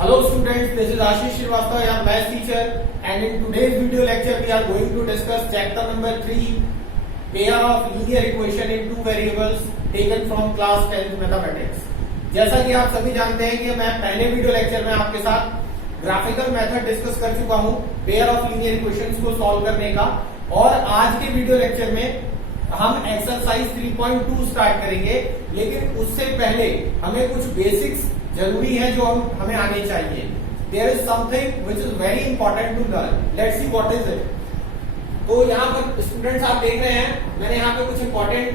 Hello students, this is Ashish Srivastava, I am math teacher, and in today's video lecture we are going to discuss chapter number 3, pair of linear equation in two variables taken from class 10th mathematics. जैसा कि आप सभी जानते हैं कि मैं पहले video lecture में आपके साथ ग्राफिकल मेथड डिस्कस कर चुका हूं पेयर ऑफ लीनियर इक्वेशंस को सॉल्व करने का, और आज के वीडियो लेक्चर में हम एक्सरसाइज 3.2 स्टार्ट करेंगे। लेकिन उससे पहले हमें कुछ बेसिक्स जरूरी है जो हमें आने चाहिए। There is something which is very important to learn, let's see what is it. तो यहाँ पर स्टूडेंट्स आप देख रहे हैं, मैंने यहाँ पे कुछ इंपॉर्टेंट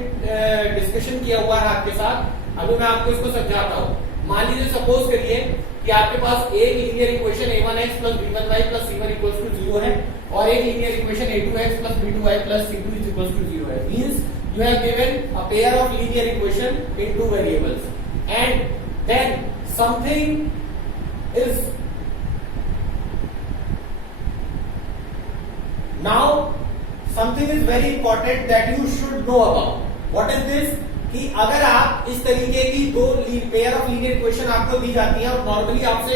डिस्कशन किया हुआ है आपके साथ। अभी मैं आपको इसको समझाता हूँ। मान लीजिए सपोज करिए कि आपके पास एक linear equation a1x plus b1y plus c1 equals to 0 है, और एक linear equation a2x plus b2y plus c2 is equals to 0 है। Means you have given a pair of linear equation in two variables, and then something is very important that you should know about. What is this? कि अगर आप इस तरीके की दो pair of linear equation आपको दी जाती है, और नॉर्मली आपसे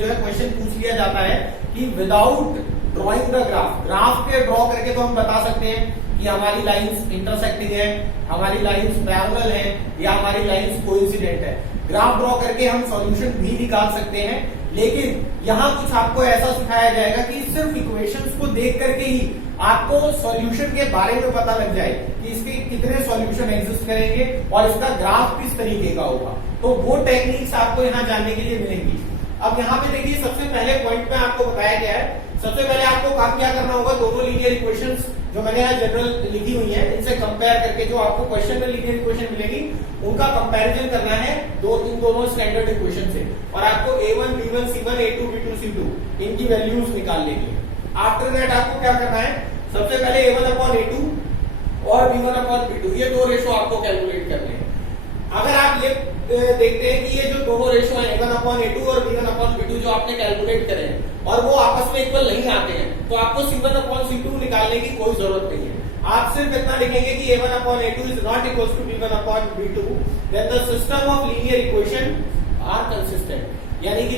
जो है क्वेश्चन पूछ लिया जाता है कि विदाउट ड्रॉइंग द ग्राफ पे ड्रॉ करके तो हम बता सकते हैं कि हमारी लाइंस इंटरसेक्टिंग है, हमारी लाइंस पैरेलल है, या हमारी लाइंस कोइंसिडेंट है। ग्राफ ड्रॉ करके हम सॉल्यूशन भी निकाल सकते हैं। लेकिन यहाँ कुछ आपको ऐसा सिखाया जाएगा कि सिर्फ इक्वेशंस को देख करके ही आपको सॉल्यूशन के बारे में पता लग जाए कि इसके कितने सॉल्यूशन एग्जिस्ट करेंगे और इसका ग्राफ किस तरीके का होगा। तो वो टेक्निक्स आपको यहाँ जानने के लिए मिलेंगी। अब यहाँ पे देखिए, सबसे पहले पॉइंट में आपको बताया गया है, सबसे पहले आपको काम क्या करना होगा, दोनों लीनियर इक्वेशंस जो मैंने यहाँ जनरल लिखी हुई है इनसे कंपेयर करके जो आपको क्वेश्चन में लीनियर इक्वेशन मिलेगी उनका कंपैरिजन करना है इन दोनों स्टैंडर्ड इक्वेशन से, और आपको a1 b1 c1 a2 b2 c2 इनकी वैल्यूज निकाल लेनी है। आफ्टर दैट आपको क्या करना है, सबसे पहले a1 अपॉन a2 और b1 अपॉन b2 ये दो रेशो आपको कैलकुलेट करने हैं। अगर आप ये देखते हैं कि ये जो दोनों रेशो है a1 अपॉन a2 और b1 अपॉन b2 जो आपने कैलकुलेट करे हैं और वो आपस में इक्वल नहीं आते हैं, तो आपको c1 अपॉन c2 निकालने की कोई जरूरत नहीं है। आप सिर्फ इतना लिखेंगे कि a1 upon a2 is not equal to b1 upon b2, then the system of linear equation are consistent. यानी कि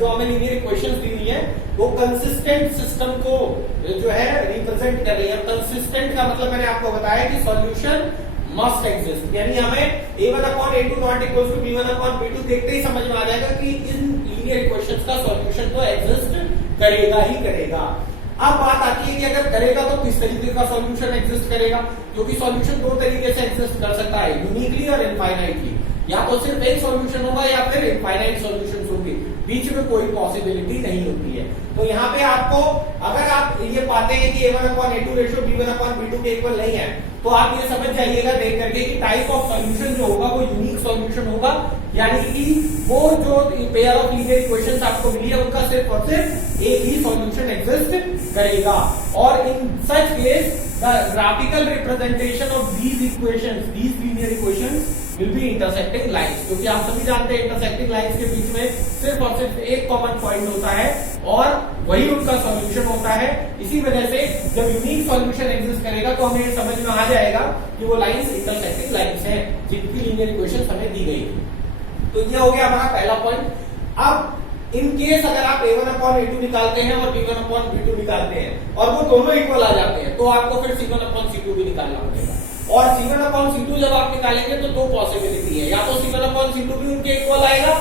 जो हमें लीनियर इक्वेशंस दी हुई है वो कंसिस्टेंट सिस्टम को जो है रिप्रेजेंट कर रही है। कंसिस्टेंट का मतलब मैंने आपको बताया कि सॉल्यूशन मस्ट एग्जिस्ट, यानी हमें a1 upon a2 not equal to b1 upon b2 देखते ही समझ में आ जाएगा कि इन लीनियर इक्वेशंस का सॉल्यूशन तो एग्जिस्ट करेगा ही करेगा। अब बात आती है कि अगर करेगा तो किस तरीके का सॉल्यूशन एग्जिस्ट करेगा, क्योंकि सॉल्यूशन दो तरीके से एग्जिस्ट कर सकता है, यूनिकली और इनफाइनाइटली। या तो सिर्फ एक सॉल्यूशन होगा या फिर इनफाइनाइट सॉल्यूशंस होंगे, बीच में कोई पॉसिबिलिटी नहीं होती है। तो यहाँ पे आपको अगर आप ये पाते हैं कि a1 upon a2 ratio b1 upon b2 के इक्वल नहीं है, तो आप ये समझ जाइएगा देख करके कि टाइप ऑफ सॉल्यूशन जो होगा वो यूनिक सॉल्यूशन होगा, यानी कि वो जो पेयर ऑफ लीनियर इक्वेशंस आपको मिली है उनका सिर्फ और सिर्फ एक ही सॉल्यूशन एग्जिस्ट करेगा। और in such case the graphical representation of these equations, these linear equations will be intersecting lines, क्योंकि आप सभी जानते हैं इंटरसेक्टिंग लाइंस के बीच में सिर्फ और सिर्फ एक कॉमन पॉइंट होता है और वही उनका सॉल्यूशन होता है। इसी वजह से जब यूनिक सॉल्यूशन एग्जिस्ट करेगा तो हमें समझ में आ जाएगा कि वो लाइंस इंटरसेक्टिंग लाइंस हैं जिनकी लीनियर इक्वेशन हमें दी गई। तो ये हो गया हमारा पहला पॉइंट। अब इन केस अगर आप a1 अपॉन a2 निकालते हैं और b1 अपॉन b2 निकालते हैं और वो दोनों इक्वल आ जाते हैं, तो आपको फिर c1 अपॉन c2 भी निकालना पड़ेगा। और c1 अपॉन c2 जब आप निकालेंगे तो दो पॉसिबिलिटी है, या तो c1 अपॉन c2 भी उनके इक्वल आएगा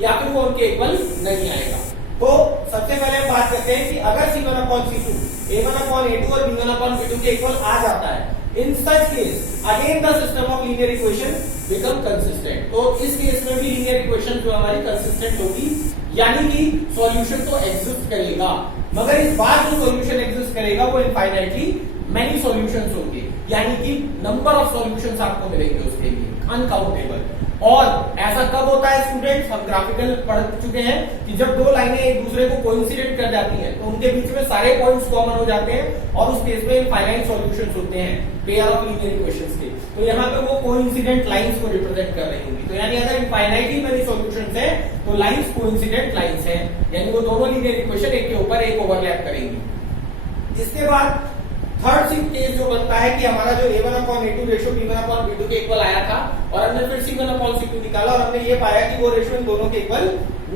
या फिर वो उनके इक्वल नहीं आएगा। तो सबसे पहले हम बात करते हैं कि अगर c1 upon c2 a1 upon a2 और b1 अपॉन b2 के इक्वल आ जाता है, in such case again the system of linear equation become consistent. तो इस केस में भी लीनियर इक्वेशन जो हमारी कंसिस्टेंट होगी, यानी कि सॉल्यूशन तो एग्जिस्ट करेगा, मगर इस बार जो सॉल्यूशन एग्जिस्ट करेगा वो इनफाइनाइटली मैनी सॉल्यूशंस होंगे, यानी कि नंबर ऑफ सॉल्यूशंस आपको मिलेंगे उसके लिए, अनकाउंटेबल। और ऐसा कब होता है स्टूडेंट्स, हम ग्राफिकल पढ़ चुके हैं कि जब दो लाइनें एक दूसरे को कोइंसिडेंट कर जाती हैं तो उनके बीच में सारे पॉइंट्स कॉमन हो जाते हैं, और उस केस में इनफाइनाइट सॉल्यूशंस होते हैं पेयर ऑफ लीनियर इक्वेशंस के। तो यहाँ पे वो कोइंसिडेंट लाइंस को रिप्रेजेंट कर रही होंगी। तो यानी अगर इनफाइनाइटली मेनी सॉल्यूशंस हैं तो लाइंस कोइंसिडेंट लाइंस हैं, यानी वो दोनों लीनियर इक्वेशन एक के ऊपर एक ओवरलैप करेंगी। इसके बाद थर्ड केस जो बनता है कि हमारा जो a1 upon a2 ratio b1 upon b2 के इक्वल आया था, और हमने फिर C1/C2 निकाला और हमने ये पाया कि वो रेशियो इन दोनों के इक्वल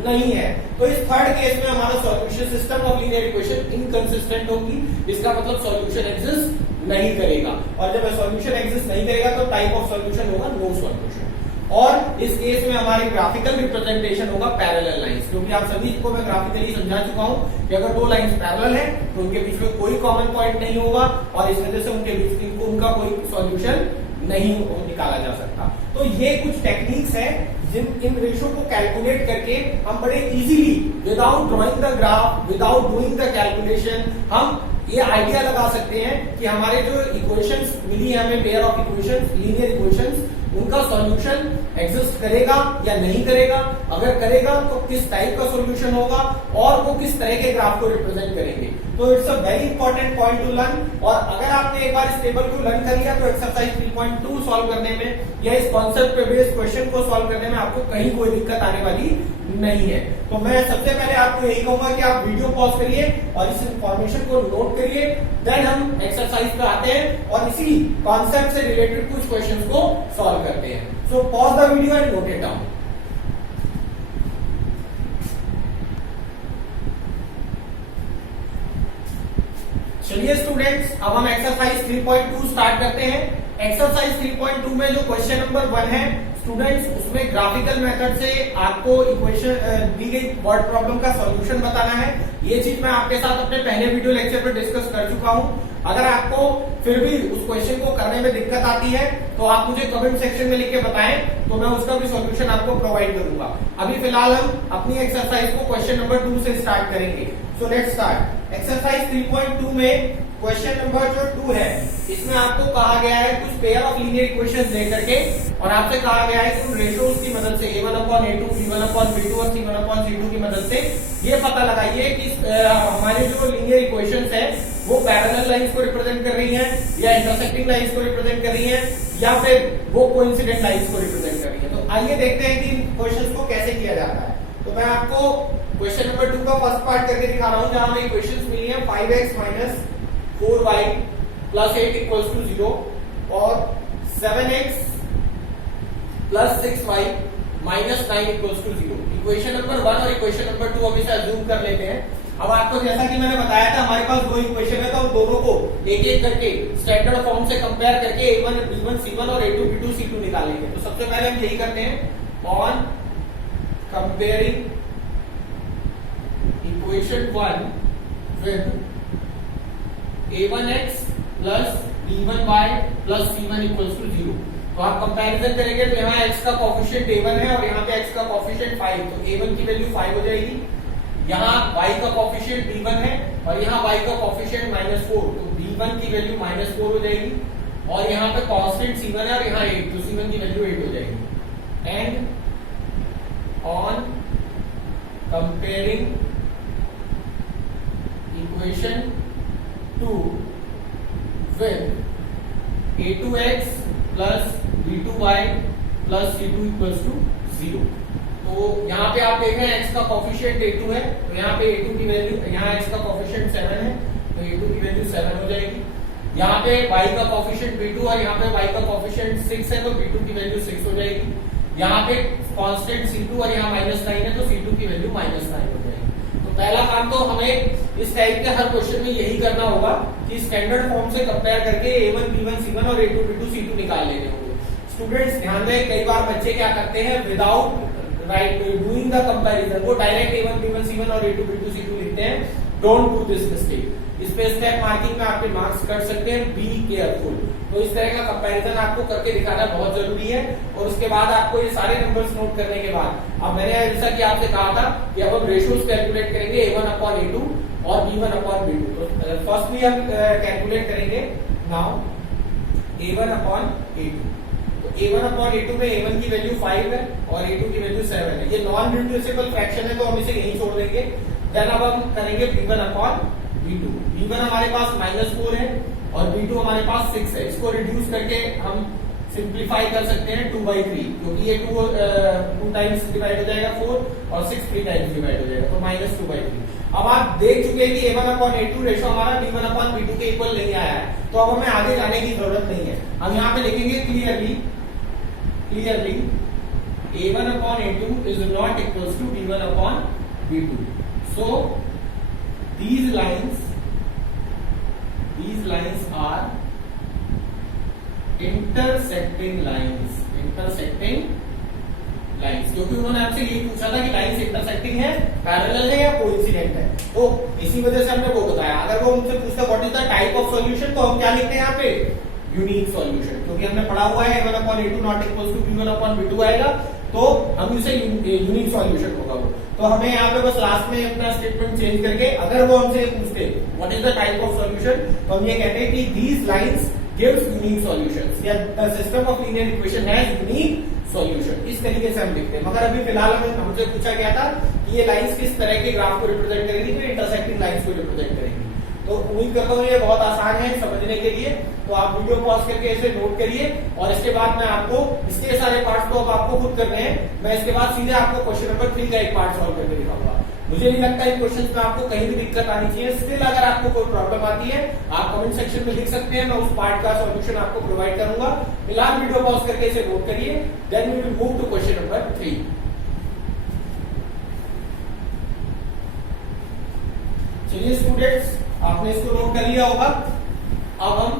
नहीं है। तो इस थर्ड केस में हमारा solution system of linear equation inconsistent होगी, इसका मतलब सॉल्यूशन एग्जिस्ट नहीं करेगा, और जब सॉल्यूशन एग्जिस्ट नहीं करेगा तो टाइप ऑफ सॉल्यूशन होगा नो सॉल्यूशन। और इस केस में हमारी ग्राफिकल रिप्रेजेंटेशन होगा पैरेलल लाइंस, क्योंकि आप सभी को मैं ग्राफिकली समझा चुका हूं कि अगर दो लाइंस पैरेलल है तो उनके बीच में कोई कॉमन पॉइंट नहीं होगा और इस वजह से उनके बीच उनका कोई सॉल्यूशन नहीं निकाला जा सकता। तो ये कुछ टेक्निक्स है जिन इन रेशियो को कैलकुलेट करके हम बड़े easily without drawing the graph, without doing the calculation, हम ये आइडिया लगा सकते हैं कि हमारे जो इक्वेशंस मिली है हमें pair of equations, linear equations, उनका सॉल्यूशन एग्जिस्ट करेगा या नहीं करेगा, अगर करेगा तो किस टाइप का सॉल्यूशन होगा और वो किस तरह के ग्राफ को रिप्रेजेंट करेंगे। तो it's a very important point two learn. और अगर आपने एक बार इस टेबल को लर्न कर लिया तो एक्सरसाइज 3.2 सॉल्व करने में या इस कॉन्सेप्ट पे बेस्ड क्वेश्चन को सॉल्व करने में आपको कहीं कोई दिक्कत आने वाली नहीं है। तो मैं सबसे पहले आपको यही कहूंगा कि आप वीडियो पॉज करिए और इस इंफॉर्मेशन को नोट करिए, देन हम एक्सरसाइज पे आते हैं और इसी कॉन्सेप्ट से रिलेटेड कुछ क्वेश्चंस को सॉल्व करते हैं। So pause the video and note it down. चलिए स्टूडेंट्स, अब हम एक्सरसाइज 3.2 स्टार्ट करते हैं। एक्सरसाइज 3.2 में जो क्वेश्चन नंबर 1 है स्टूडेंट्स, उसमें ग्राफिकल मेथड से आपको इक्वेशन दी गई वर्ड प्रॉब्लम का सॉल्यूशन बताना है। ये चीज मैं आपके साथ अपने पहले वीडियो लेक्चर पर डिस्कस कर चुका हूं। अगर आपको फिर भी उस क्वेश्चन को करने में दिक्कत आती है तो आप मुझे कमेंट सेक्शन में लिख के बताएं, तो मैं उसका भी सॉल्यूशन आपको प्रोवाइड करूंगा। अभी फिलहाल हम अपनी एक्सरसाइज को क्वेश्चन नंबर 2 से स्टार्ट करेंगे। So let's start. एक्सरसाइज 3.2 में क्वेश्चन नंबर जो 2 है, इसमें आपको कहा गया है कुछ पेयर ऑफ लीनियर इक्वेशंस दे करके, और आपसे कहा गया है कि उन रेशियोज की मदद से A1/A2, B1/B2 और C1/C2 की मदद से ये पता लगाइए कि हमारे जो लीनियर इक्वेशंस है वो पैरेलल लाइंस को रिप्रेजेंट कर रही हैं या इंटरसेक्टिंग लाइंस को रिप्रेजेंट कर रही हैं या फिर वो कोइंसिडेंट लाइंस को रिप्रेजेंट कर रही है। तो आइए देखते हैं कि क्वेश्चंस को कैसे किया जाता है। तो मैं आपको क्वेश्चन नंबर 2 का फर्स्ट पार्ट करके दिखा रहा हूं, जहां हमें इक्वेशंस मिली है 5x - 4y + 8 = 0 और 7x + 6y - 9 = 0। इक्वेशन नंबर 1 और इक्वेशन नंबर 2 हम इसे अज्यूम कर लेते हैं। अब आपको जैसा कि मैंने बताया था हमारे पास दो इक्वेशन है, तो हम दोनों को एक एक करके स्टैंडर्ड फॉर्म से कंपेयर करके A1 B1 C1 और A2 B2 C2 निकालेंगे। तो सबसे पहले हम यही करते हैं, on comparing equation 1 with A1x + B1y + C1 = 0। तो आप कंपैरिजन करेंगे तो यहाँ x का कोएफिशिएंट A1 है और यहाँ पे x का कोएफिशिएंट 5, तो A1 की वैल्यू 5 हो जाएगी। यहाँ y का कोएफिशिएंट B1 है और यहाँ y का कोएफिशिएंट -4, तो B1 की वैल्यू -4 हो जाएगी। और यहाँ पे कांस्टेंट C1 है और यहाँ 8, तो C1 की वैल्यू 8 हो जाएगी। And on comparing equation 2 with A2x + B2y + C2 = 0। तो यहाँ पे आप देख रहे हैं x का कोएफिशिएंट A2 है, तो यहाँ पे A2 की वैल्यू, यहाँ x का कोएफिशिएंट 7 है तो A2 की वैल्यू 7 हो जाएगी। यहाँ पे y का कोएफिशिएंट B2 और यहाँ पे y का कोएफिशिएंट 6 है तो B2 की वैल्यू 6 हो जाएगी। यहाँ पे कांस्टेंट C2 और यहाँ -9 है तो C2 की वैल्यू -9 हो जाएगी। तो पहला काम तो हमें इस टाइप के हर क्वेश्चन में यही करना होगा कि स्टैंडर्ड फॉर्म से कंपेयर करके A1 B1 C1 और A2 B2 C2 निकाल लेने होंगे। स्टूडेंट्स ध्यान दें, कई बार बच्चे क्या करते हैं, विदाउट डूइंग द कंपैरिजन वो डायरेक्ट A1 B1 C1 और A2 B2 C2 लिखते हैं। Don't do this mistake. इस पे स्टेप मार्किंग में आपके मार्क्स कट सकते हैं, बी केयरफुल। तो इस तरह का कंपैरिजन आपको करके दिखाना बहुत जरूरी है। और उसके बाद आपको ये सारे नंबर्स नोट करने के बाद अब मैंने जैसा कि आपसे कहा था कि अब हम रेशियोज कैलकुलेट करेंगे A1/A2 और B1/B2। तो फर्स्टली हम कैलकुलेट करेंगे नाउ A1/A2। तो A1/A2 में A1 की वैल्यू 5 है और A2 की वैल्यू 7 है। ये नॉन रिड्यूसिबल फ्रैक्शन है तो हम इसे यहीं छोड़ देंगे। देन अब हम करेंगे B1/B2। B1 हमारे पास -4 है और B2 हमारे पास 6 है। इसको रिड्यूस करके हम सिंप्लीफाई कर सकते हैं 2/3, क्योंकि ये 2 टाइम्स डिवाइड हो जाएगा 4 और 6 3 टाइम्स डिवाइड हो जाएगा, तो -2/3। अब आप देख चुके हैं कि A1/A2 रेशो हमारा B1/B2 के इक्वल नहीं आया है, तो अब हमें आगे जाने की जरूरत नहीं है। हम यहाँ पे लिखेंगे clearly clearly a1 upon a2 is not equals to b1 upon b2. So these lines are intersecting lines, क्योंकि उन्होंने आपसे ये पूछा था कि लाइंस इंटरसेक्टिंग है, पैरेलल है या कोइंसिडेंट है, तो इसी वजह से हमने वो बताया। अगर वो उनसे पूछता what is the type of solution, तो हम क्या लिखते हैं यहाँ पे, यूनिक सॉल्यूशन, क्योंकि हमने पढ़ा हुआ है a1 upon a2 not equals to b1 upon b2 आएगा, तो हम इसे यूनिक सॉल्यूशन होगा वो। तो हमें यहाँ पे बस लास्ट में अपना स्टेटमेंट चेंज करके, अगर वो हमसे पूछते what is the type of solution, तो हम ये कहते हैं कि these lines gives unique solutions, या the system of linear equation has unique solution. इस तरीके से हम लिखते हैं। मगर अभी फिलहाल हमसे पूछा गया था कि ये लाइंस किस तरह के ग्राफ को रिप्रेजेंट करेंगी, तो इंटरसेक्टिंग लाइंस को रिप्रेजेंट करेंगी। तो उम्मीद करता हूँ ये बहुत आसान है समझने के लिए, तो आप वीडियो पॉज करके इसे नोट करिए, और इसके बाद मैं आपको इसके सारे पार्ट्स तो अब आपको खुद करने हैं, मैं इसके बाद सीधे आपको क्वेश्चन नंबर 3 का एक पार्ट सॉल्व करके दिखाऊंगा। मुझे नहीं लगता इन क्वेश्चन में आपको कहीं भी दिक्कत आनी चाहिए। स्टिल अगर आपको कोई प्रॉब्लम आती है आप कमेंट सेक्शन में लिख सकते हैं, मैं उस पार्ट का सॉल्यूशन आपको प्रोवाइड करूंगा। फिलहाल वीडियो पॉज करके इसे नोट करिए, then we will move to question number 3। चलिए स्टूडेंट्स, आपने इसको नोट कर लिया होगा। अब हम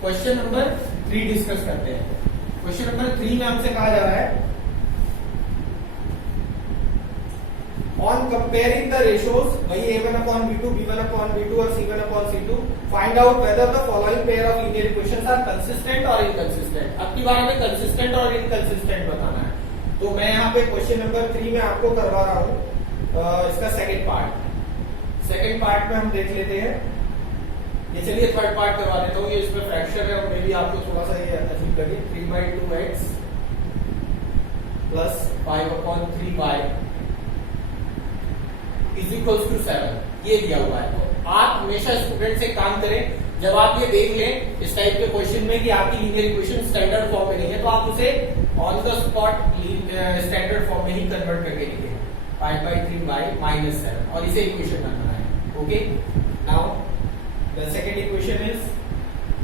क्वेश्चन नंबर 3 डिस्कस करते हैं। क्वेश्चन नंबर 3 में हमसे कहा जा रहा है, on comparing the ratios, वही a1 upon b2, b1 upon b2 और c1 upon c2, find out whether the following pair of linear equations are consistent or inconsistent। अब की बार हमें consistent और inconsistent बताना है। तो मैं यहाँ पे क्वेश्चन नंबर 3 में आपको करवा रहा हूँ इसका सेकंड पार्ट में हम देख लेते हैं। ये चलिए थर्ड पार्ट करवा देता हूँ, ये इसमें फ्रैक्शन है और मे भी आपको थोड़ा सा ये अजीब लगे। 3/2x plus 5/3y is equals to 7, ये दिया हुआ है। तो आप हमेशा स्टूडेंट से काम करें, जब आप ये देख लें इस टाइप के क्वेश्चन में कि आपकी लीनियर इक्वेशन स्टैंडर्ड फॉर्म में नहीं है, तो आप उसे on the spot standard form में ही कन्वर्ट करके लिखें, 5/3y - 7, और इसे इक्वेशन नंबर है। Okay, now the second equation is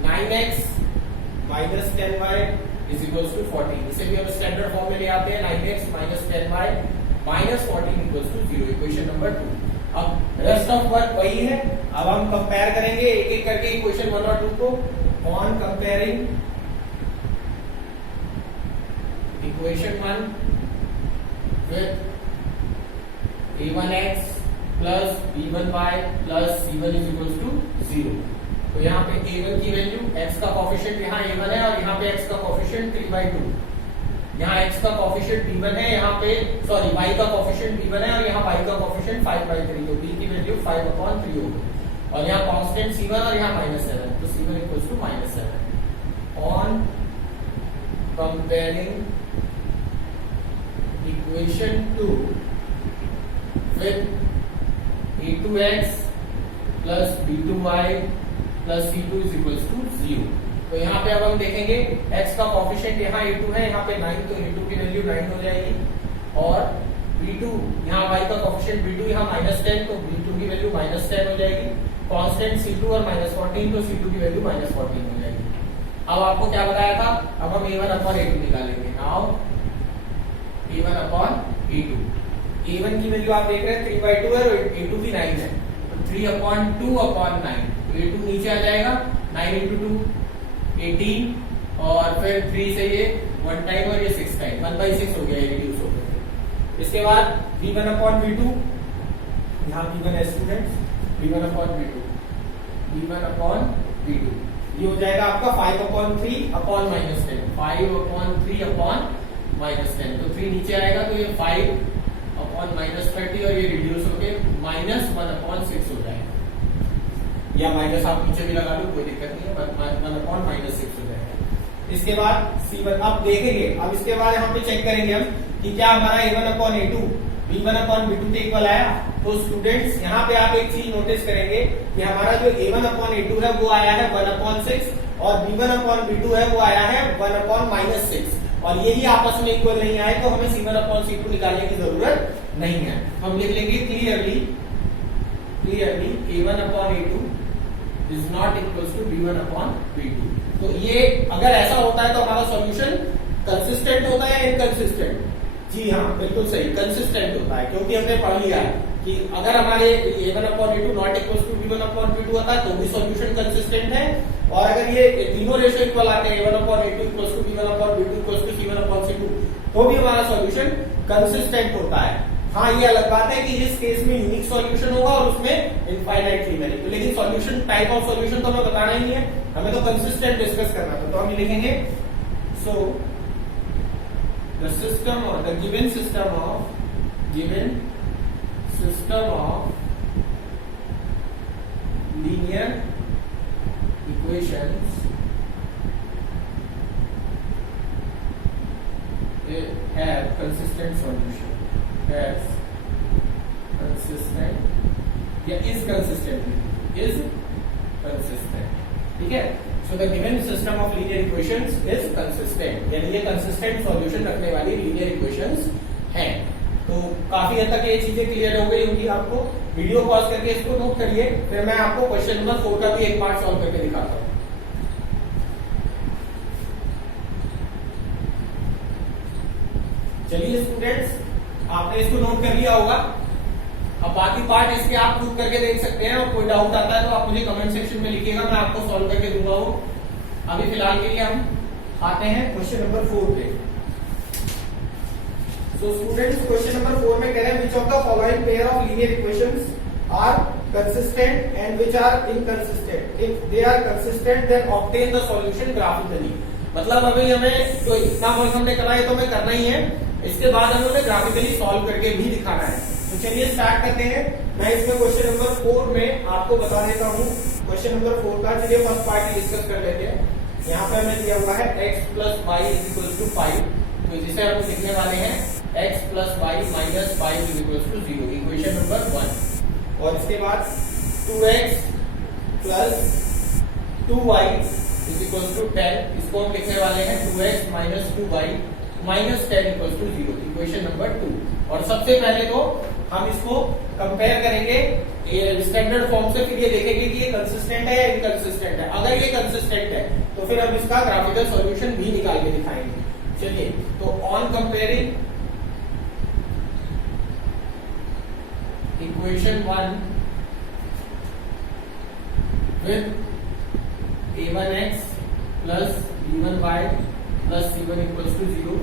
9x - 10y is equals to 14। इसे भी हम स्टैंडर्ड फॉर्म में ले आते हैं, 9x - 10y -14 equals to 0, equation number 2। अब रेस्ट ऑफ वर्क वही है। अब हम कंपेयर करेंगे एक एक करके इक्वेशन 1 और 2 को। On comparing equation 1 with a1x plus b1y plus c1 is equals to 0। तो यहाँ पे a1 की वैल्यू, x का कोफिशिएंट यहाँ a1 है और यहाँ पे x का कोफिशिएंट 3/2, यहाँ x का कोफिशिएंट b1 है, यहाँ पे सॉरी y का कोफिशिएंट b1 है और यहाँ y का कोफिशिएंट 5/3, तो b की वैल्यू 5/3 होगी, और यहाँ कांस्टेंट c1 और यहाँ -7, तो c1 equals to -7। On comparing equation 2 with a2x plus b2y plus c2 is equals to 0। तो यहाँ पे अब हम देखेंगे x का कोफिशिएंट यहाँ a2 है, यहाँ पे 9, तो a2 की वैल्यू 9 हो जाएगी, और b2 यहाँ y का कोफिशिएंट b2 यहाँ -10, तो b2 की वैल्यू -10 हो जाएगी, कांस्टेंट c2 और -14, तो c2 की वैल्यू -14 हो जाएगी। अब आपको क्या बताया था, अब हम a1 upon a2 निकालेंगे। Now a1 upon a2, a1 की वैल्यू आप देख रहे हैं 3/2 है और a2 भी 9 है, तो 3/2 upon 9, तो a2 नीचे आ जाएगा, 9 × 2 18, और फिर 3 से ये 1 टाइम और ये 6 टाइम, 1/6 हो गया, ये रिड्यूस हो गया। इसके बाद b1 upon b2, यहाँ b1 है स्टूडेंट्स, b1 upon b2, ये हो जाएगा आपका 5/3 upon -10, 5/3 upon -10, तो 3 नीचे आएगा, तो ये 5/- 30 और ये रिड्यूस होके -1/6 हो जाएगा, या माइनस आप नीचे भी लगा लो, कोई दिक्कत नहीं है, 1/6 हो जाएगा। इसके बाद c1, अब देखेंगे, अब इसके बाद यहाँ पे चेक करेंगे हम कि क्या हमारा a1 upon a2 b1 upon b2 के इक्वल आया। तो स्टूडेंट्स यहाँ पे आप एक चीज नोटिस करेंगे कि हमारा जो a1 upon a2 है वो आया है 1/6, और b1 upon b2 है वो आया है 1/-6, और यही आपस में इक्वल नहीं आए, तो हमें c1 upon c2 निकालने की जरूरत नहीं है। हम लिख लेंगे clearly a1 upon a2 is not equals to b1 upon b2। तो ये अगर ऐसा होता है तो हमारा सॉल्यूशन कंसिस्टेंट होता है इनकंसिस्टेंट? जी हाँ, बिल्कुल सही, कंसिस्टेंट होता है, क्योंकि हमने पढ़ लिया है कि अगर हमारे a1/a2 not equal to b1/b2 आता है तो भी सॉल्यूशन कंसिस्टेंट है, और अगर ये तीनों रेशियो इक्वल आते हैं a1/a2 equal to b1/b2 equal to c1/c2 तो भी हमारा सॉल्यूशन कंसिस्टेंट होता है। हाँ, ये अलग बात है कि इस केस में यूनिक सॉल्यूशन होगा और उसमें इनफाइनाइटली मैनी, तो लेकिन सॉल्यूशन टाइप ऑफ सॉल्यूशन तो हमें बताना ही नहीं है, हमें तो कंसिस्टेंट डिस्कस करना था। तो हम ये लिखेंगे, सो द सिस्टम और the given system of linear equations have consistent solution, has consistent या is consistent, ठीक है। So the given system of linear equations is consistent, यानी ये consistent solution रखने वाली linear equations हैं। तो काफी हद तक ये चीजें क्लियर हो गई होंगी आपको। वीडियो पॉज करके इसको नोट करिए, फिर मैं आपको क्वेश्चन नंबर 4 का भी एक पार्ट सॉल्व करके दिखाता हूँ। चलिए स्टूडेंट्स, आपने इसको नोट कर लिया होगा। अब बाकी पार्ट इसके आप प्रूव करके देख सकते हैं, और कोई डाउट आता है तो आप मुझे कमेंट सेक्शन में लिखिएगा, मैं आपको सॉल्व करके दूंगा वो। अभी फिलहाल के लिए हम आते हैं क्वेश्चन नंबर 4 पे। सो स्टूडेंट्स, क्वेश्चन नंबर 4 में कह रहे हैं which of the following pair of linear equations are consistent and which are inconsistent, if they are consistent then obtain the solution graphically. मतलब अभी हमें जो इतना वर्क हमने करा है तो हमें करना ही है, इसके बाद हमें उन्हें ग्राफिकली सॉल्व करके भी दिखाना है। तो चलिए स्टार्ट करते हैं। मैं इसमें क्वेश्चन नंबर 4 में आपको बता देता हूँ क्वेश्चन नंबर 4 का। चलिए फर्स्ट पार्ट डिस्कस कर लेते हैं। यहाँ पे हमें दिया हुआ है x + y = 5, तो जिसे हम लिखने वाले हैं x + y - 5 = 0, इक्वेशन नंबर 1। और इसके बाद 2x + 2y = 10, इसको हम लिखने वाले हैं 2x - 2y - 10 = 0, इक्वेशन नंबर 2। और सबसे पहले तो हम इसको कंपेयर करेंगे स्टैंडर्ड फॉर्म से, फिर ये देखेंगे कि ये कंसिस्टेंट है या इनकंसिस्टेंट है। अगर ये कंसिस्टेंट है तो फिर हम इसका ग्राफिकल सॉल्यूशन भी निकाल के दिखाएंगे। चलिए, तो on comparing equation 1 with a1x + b1y + c1 = 0,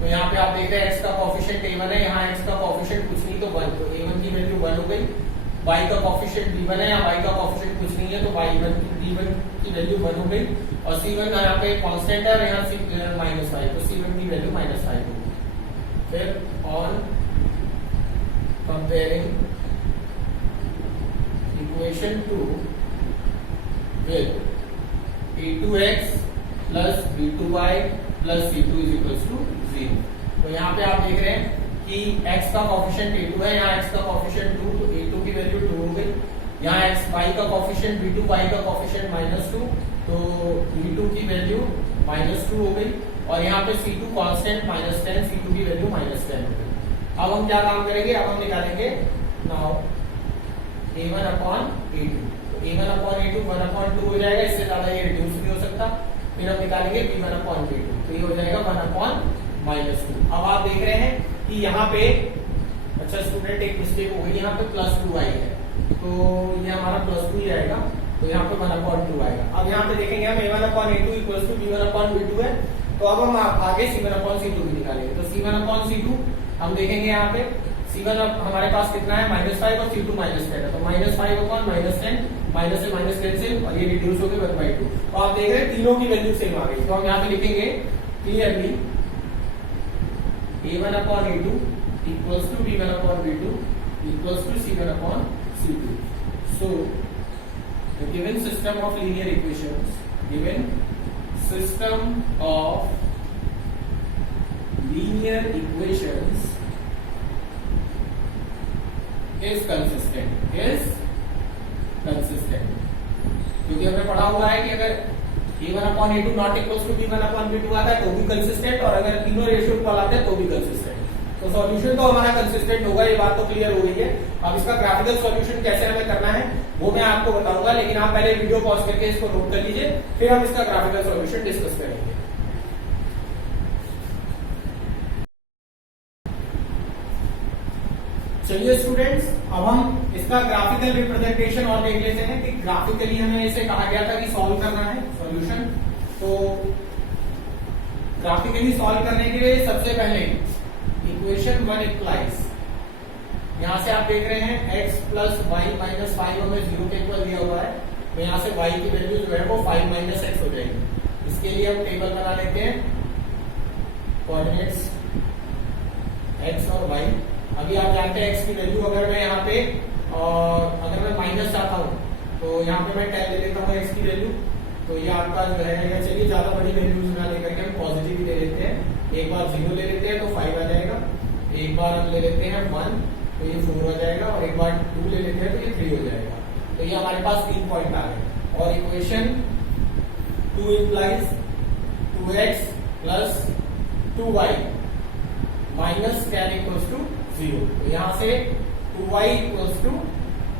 तो यहाँ पे आप देख रहे हैं x का कोएफिशिएंट a1 है, यहाँ x का कोएफिशिएंट कुछ नहीं तो 1, तो a1 की वैल्यू 1 हो गई। y का कोएफिशिएंट b1 है, यहाँ y का कोएफिशिएंट कुछ नहीं है तो b1 की वैल्यू 1 हो गई। और c1 यहाँ पे कांस्टेंट है और यहाँ -5, तो c1 की वैल्यू -5 होगी। फिर on comparing equation 2 with a2x + b2y + c2 = 0, तो यहाँ पे आप देख रहे हैं कि x का कोएफिशिएंट a2 है, यहाँ x का कोएफिशिएंट 2, तो a2 की वैल्यू 2 हो गई। यहाँ y का कोएफिशिएंट b2, y का कोएफिशिएंट -2, तो b2 की वैल्यू -2 हो गई। और यहाँ पे c2 कांस्टेंट -10, c2 की वैल्यू -10 हो गई। अब हम क्या काम करेंगे, अब हम निकालेंगे नाउ a1/a2, तो a1/a2 1/2 हो जाएगा, इससे ज्यादा ये रिड्यूस नहीं हो सकता। फिर हम निकालेंगे b1/b2, तो ये हो जाएगा 1/-2। अब आप देख रहे हैं कि यहाँ पे, अच्छा स्टूडेंट एक मिस्टेक हो गई, यहाँ पे +2y है, तो ये हमारा +2 ही आएगा, तो यहाँ पे 1/2 आएगा। अब यहाँ पे देखेंगे हम a1/a2 = b1/b2 है, तो अब हम आगे c1/c2 भी निकालेंगे। तो c1/c2 हम देखेंगे, यहाँ पे c1 हमारे पास कितना है -5 और c2 -10 है, तो -5/-10, माइनस से -10 से, और ये रिड्यूस हो गए 1/2। तो आप देख रहे हैं तीनों की वैल्यू सेम आ गई। तो हम यहाँ पे लिखेंगे clearly a1/a2 = b1/b2 = c1/c2। So the given system of linear equations is consistent, क्योंकि हमने पढ़ा हुआ है कि अगर a1/a2 not equal to b1/b2 आता है तो भी कंसिस्टेंट, और अगर तीनों रेशियो इक्वल आते हैं तो भी कंसिस्टेंट। तो सॉल्यूशन तो हमारा कंसिस्टेंट होगा, ये बात तो क्लियर हो गई है। अब इसका ग्राफिकल सॉल्यूशन कैसे हमें करना है वो मैं आपको बताऊंगा, लेकिन आप पहले वीडियो पॉज करके इसको नोट कर लीजिए, फिर हम इसका ग्राफिकल सॉल्यूशन डिस्कस करेंगे। चलिए स्टूडेंट्स, अब हम इसका ग्राफिकल रिप्रेजेंटेशन और देख लेते हैं कि ग्राफिकली हमें इसे कहा गया था कि सॉल्व करना है सॉल्यूशन। तो ग्राफिकली सॉल्व करने के लिए सबसे पहले इक्वेशन 1 इक्वलाइज, यहां से आप देख रहे हैं x प्लस वाई माइनस 5 हमें 0 के इक्वल दिया हुआ है, तो यहां से y की वैल्यू जो है वो 5 माइनस एक्स हो जाएगी। इसके लिए हम टेबल बना लेते हैं कोऑर्डिनेट्स x और y। अभी आप जानते हैं x की वैल्यू अगर मैं यहाँ पे अगर मैं माइनस चाहता हूँ तो यहाँ पे मैं 10 ले लेता हूँ x की वैल्यू, तो ये आपका जो है, चलिए ज्यादा बड़ी वैल्यूज ना लेकर के हम पॉजिटिव ही ले लेते हैं। एक बार 0 ले लेते हैं तो 5 आ जाएगा, एक बार हम ले लेते हैं 1 तो ये 4 आ जाएगा, और एक बार 2 ले लेते हैं तो ये 3 हो जाएगा। तो ये हमारे पास 3 पॉइंट आ गए। और equation 2 implies 2x plus 2y minus 10 equals to 0। तो यहां से 2y equals to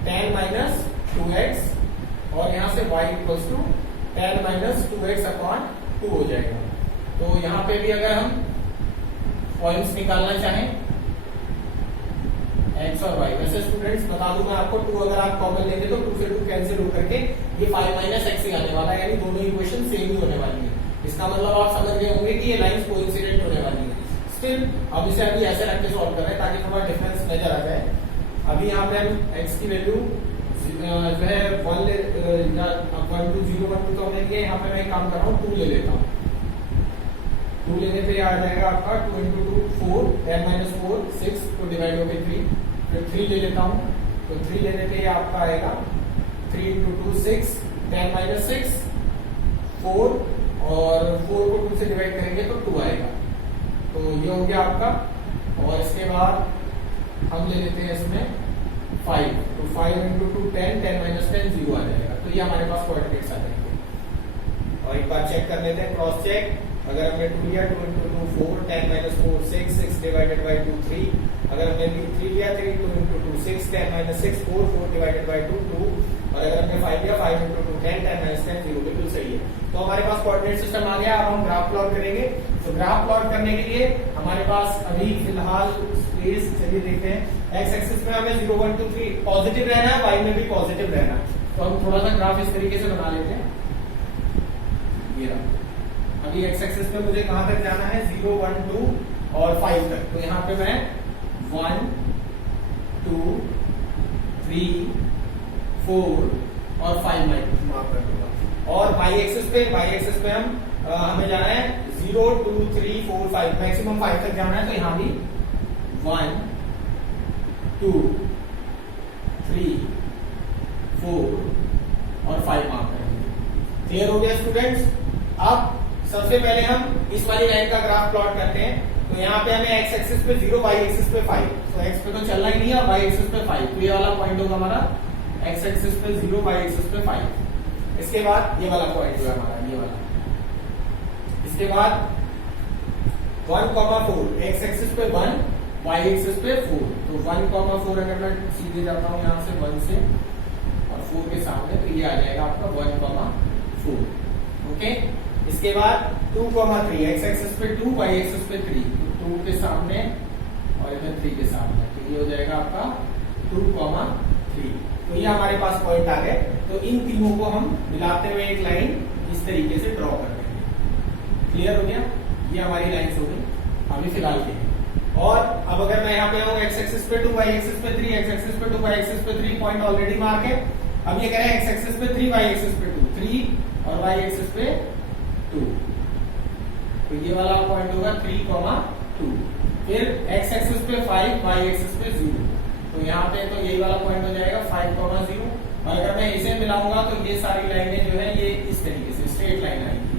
10 minus 2x और यहां से y equals to 10 minus 2x upon 2 हो जाएगा। तो यहां पे भी अगर हम पॉइंट्स निकालना चाहें x और y, वैसे स्टूडेंट्स बता दूं मैं आपको, 2 अगर आप कॉमन लेंगे तो 2 से 2 कैंसिल हो करके ये 5 माइनस एक्स ही आने वाला है, यानी दोनों इक्वेशन सेम ही होने वाली है। इसका मतलब आप समझ गए होंगे कि ये लाइंस कोइंसिडेंट होने वाली है। स्टिल अब इसे अभी ऐसे रख के सॉल्व कर रहे हैं ताकि थोड़ा डिफरेंस नजर आ जाए। अभी यहाँ पे हम x की वैल्यू जो है 1 टू 0 1 2 तो हमने लिया, यहाँ पे मैं एक काम कर रहा हूँ 2 ले लेता हूँ। 2 लेने पे आ जाएगा आपका 2 इंटू 2 4 10 माइनस 4 6 तो डिवाइड होके 3, फिर 3 ले लेता हूँ तो 3 लेने पे आपका आएगा 3 इंटू 2 6 10 माइनस 6 4 और 4 को 2 से डिवाइड करेंगे तो 2 आएगा। तो ये हो गया आपका, और इसके बाद हम ले लेते हैं इसमें 5 तो 5 इंटू 2 10 10 माइनस 10 0 आ जाएगा। तो ये हमारे पास कोऑर्डिनेट्स आ जाएंगे। और एक बार चेक कर लेते हैं, क्रॉस चेक। अगर हमने 2 लिया 2 इंटू 2 4 10 माइनस 4 6 6 डिवाइडेड बाई 2 3, अगर हमने 3 लिया 3 2 इंटू 2 6 10 माइनस 6 4 4 डिवाइडेड बाई 2 2, और अगर हमने 5 लिया 5 इंटू 2 10 10 माइनस 10 0, बिल्कुल सही है। तो हमारे पास कोऑर्डिनेट सिस्टम आ गया। अब हम ग्राफ प्लॉट करेंगे। तो ग्राफ प्लॉट करने के लिए हमारे पास अभी फिलहाल स्पेस, चलिए देखते हैं, एक्स एक्सिस में हमें 0 1 2 3 पॉजिटिव रहना है, वाई में भी पॉजिटिव रहना है। तो हम थोड़ा सा ग्राफ इस तरीके से बना लेते हैं। ये रहा, अभी एक्स एक्सिस पे मुझे कहां तक जाना है 0 1 2 और 5 तक। तो यहाँ पे मैं 1 2 3 4 और 5 मार्क कर दूंगा। और वाई एक्सिस पे हम हमें जाना है 0 2 3 4 5, मैक्सिमम 5 तक जाना है। तो यहां भी 1 2 3 4 और 5 मार्क करेंगे। क्लियर हो गया स्टूडेंट्स? अब सबसे पहले हम इस वाली लाइन का ग्राफ प्लॉट करते हैं। तो यहाँ पे हमें एक्स एक्सिस पे 0 वाई एक्सिस पे 5, तो एक्स पे तो चलना ही नहीं है, वाई एक्सिस पे 5, तो ये वाला पॉइंट होगा हमारा एक्स एक्सिस पे 0 वाई एक्सिस पे 5। इसके बाद ये वाला पॉइंट जो है हमारा ये वाला, इसके बाद 1,4 एक्स एक्सिस पे 1 वाई एक्सिस पे 4, तो 1,4 अगर मैं सीधे जाता हूँ यहाँ से 1 से और 4 के सामने, तो ये आ जाएगा आपका 1,4। ओके, इसके बाद 2,3 एक्स एक्सिस पे 2 वाई एक्सिस पे 3, तो 2 के सामने और इधर 3 के सामने, तो ये हो जाएगा आपका 2,3। तो ये हमारे पास पॉइंट आ गए। तो इन तीनों को हम मिलाते हुए एक लाइन इस तरीके से ड्रॉ कर देंगे। क्लियर हो गया? ये हमारी लाइंस हो गई अभी फिलहाल के लिए। और अब अगर मैं यहाँ पे आऊँ एक्स एक्सिस पे 2 वाई एक्सिस पे 3, एक्स एक्सिस पे 2 वाई एक्सिस पे 3, पॉइंट ऑलरेडी मार्क है। अब ये कह रहे हैं एक्स एक्सिस पे 3 वाई एक्सिस पे 2 3 और वाई एक्सिस पे 2, तो ये वाला पॉइंट होगा 3,2। फिर एक्स एक्सिस पे 5 वाई एक्सिस पे 0, तो यहाँ पे तो यही वाला पॉइंट हो जाएगा 5,0। और अगर मैं इसे मिलाऊंगा तो ये सारी लाइनें जो है ये इस तरीके से स्ट्रेट लाइन आएंगी,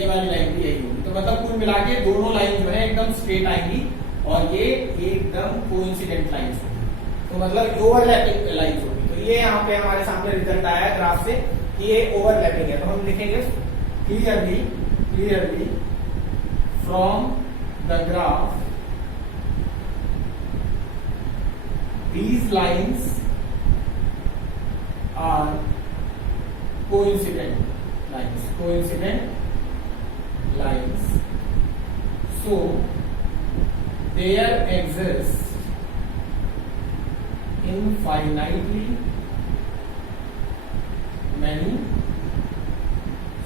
ये वाली लाइन भी यही होगी। तो मतलब कुल मिला के दोनों लाइन जो है एकदम स्ट्रेट आएंगी और ये एकदम कोइंसिडेंट लाइंस होगी, तो मतलब ओवरलैपिंग लाइंस होगी। तो ये यहाँ पे हमारे सामने रिजल्ट आया ग्राफ से कि ये ओवरलैपिंग है। तो हम लिखेंगे clearly from the graph these lines are coincident lines, so there exists infinitely many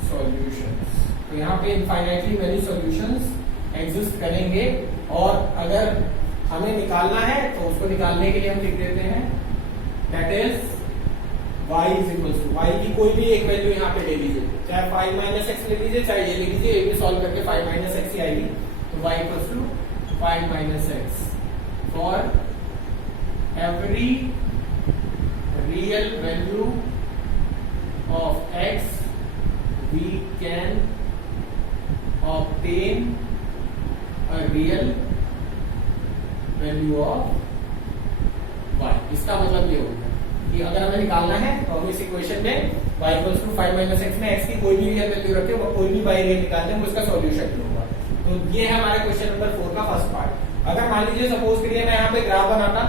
solutions. तो यहाँ पे इनफाइनाइटली मैनी सॉल्यूशंस एग्जिस्ट करेंगे और अगर हमें निकालना है तो उसको निकालने के लिए हम लिख देते हैं that is y is equal to y की कोई भी एक वैल्यू यहाँ पे ले लीजिए, चाहे 5 माइनस एक्स ले लीजिए, चाहे ये ले लीजिए, ये भी सॉल्व करके 5 माइनस एक्स ही आएगी। तो y equal to 5 minus x for every real value of x we can obtain a real value of y। इसका मतलब ये होगा कि अगर हमें निकालना है तो हम इस इक्वेशन में y equals to 5 minus x में x की कोई भी रियल वैल्यू रखे और कोई भी y रियल निकालते हैं, उसका सॉल्यूशन होगा। तो ये है हमारे क्वेश्चन नंबर 4 का फर्स्ट पार्ट। अगर मान लीजिए सपोज करिए मैं यहाँ पे ग्राफ बनाता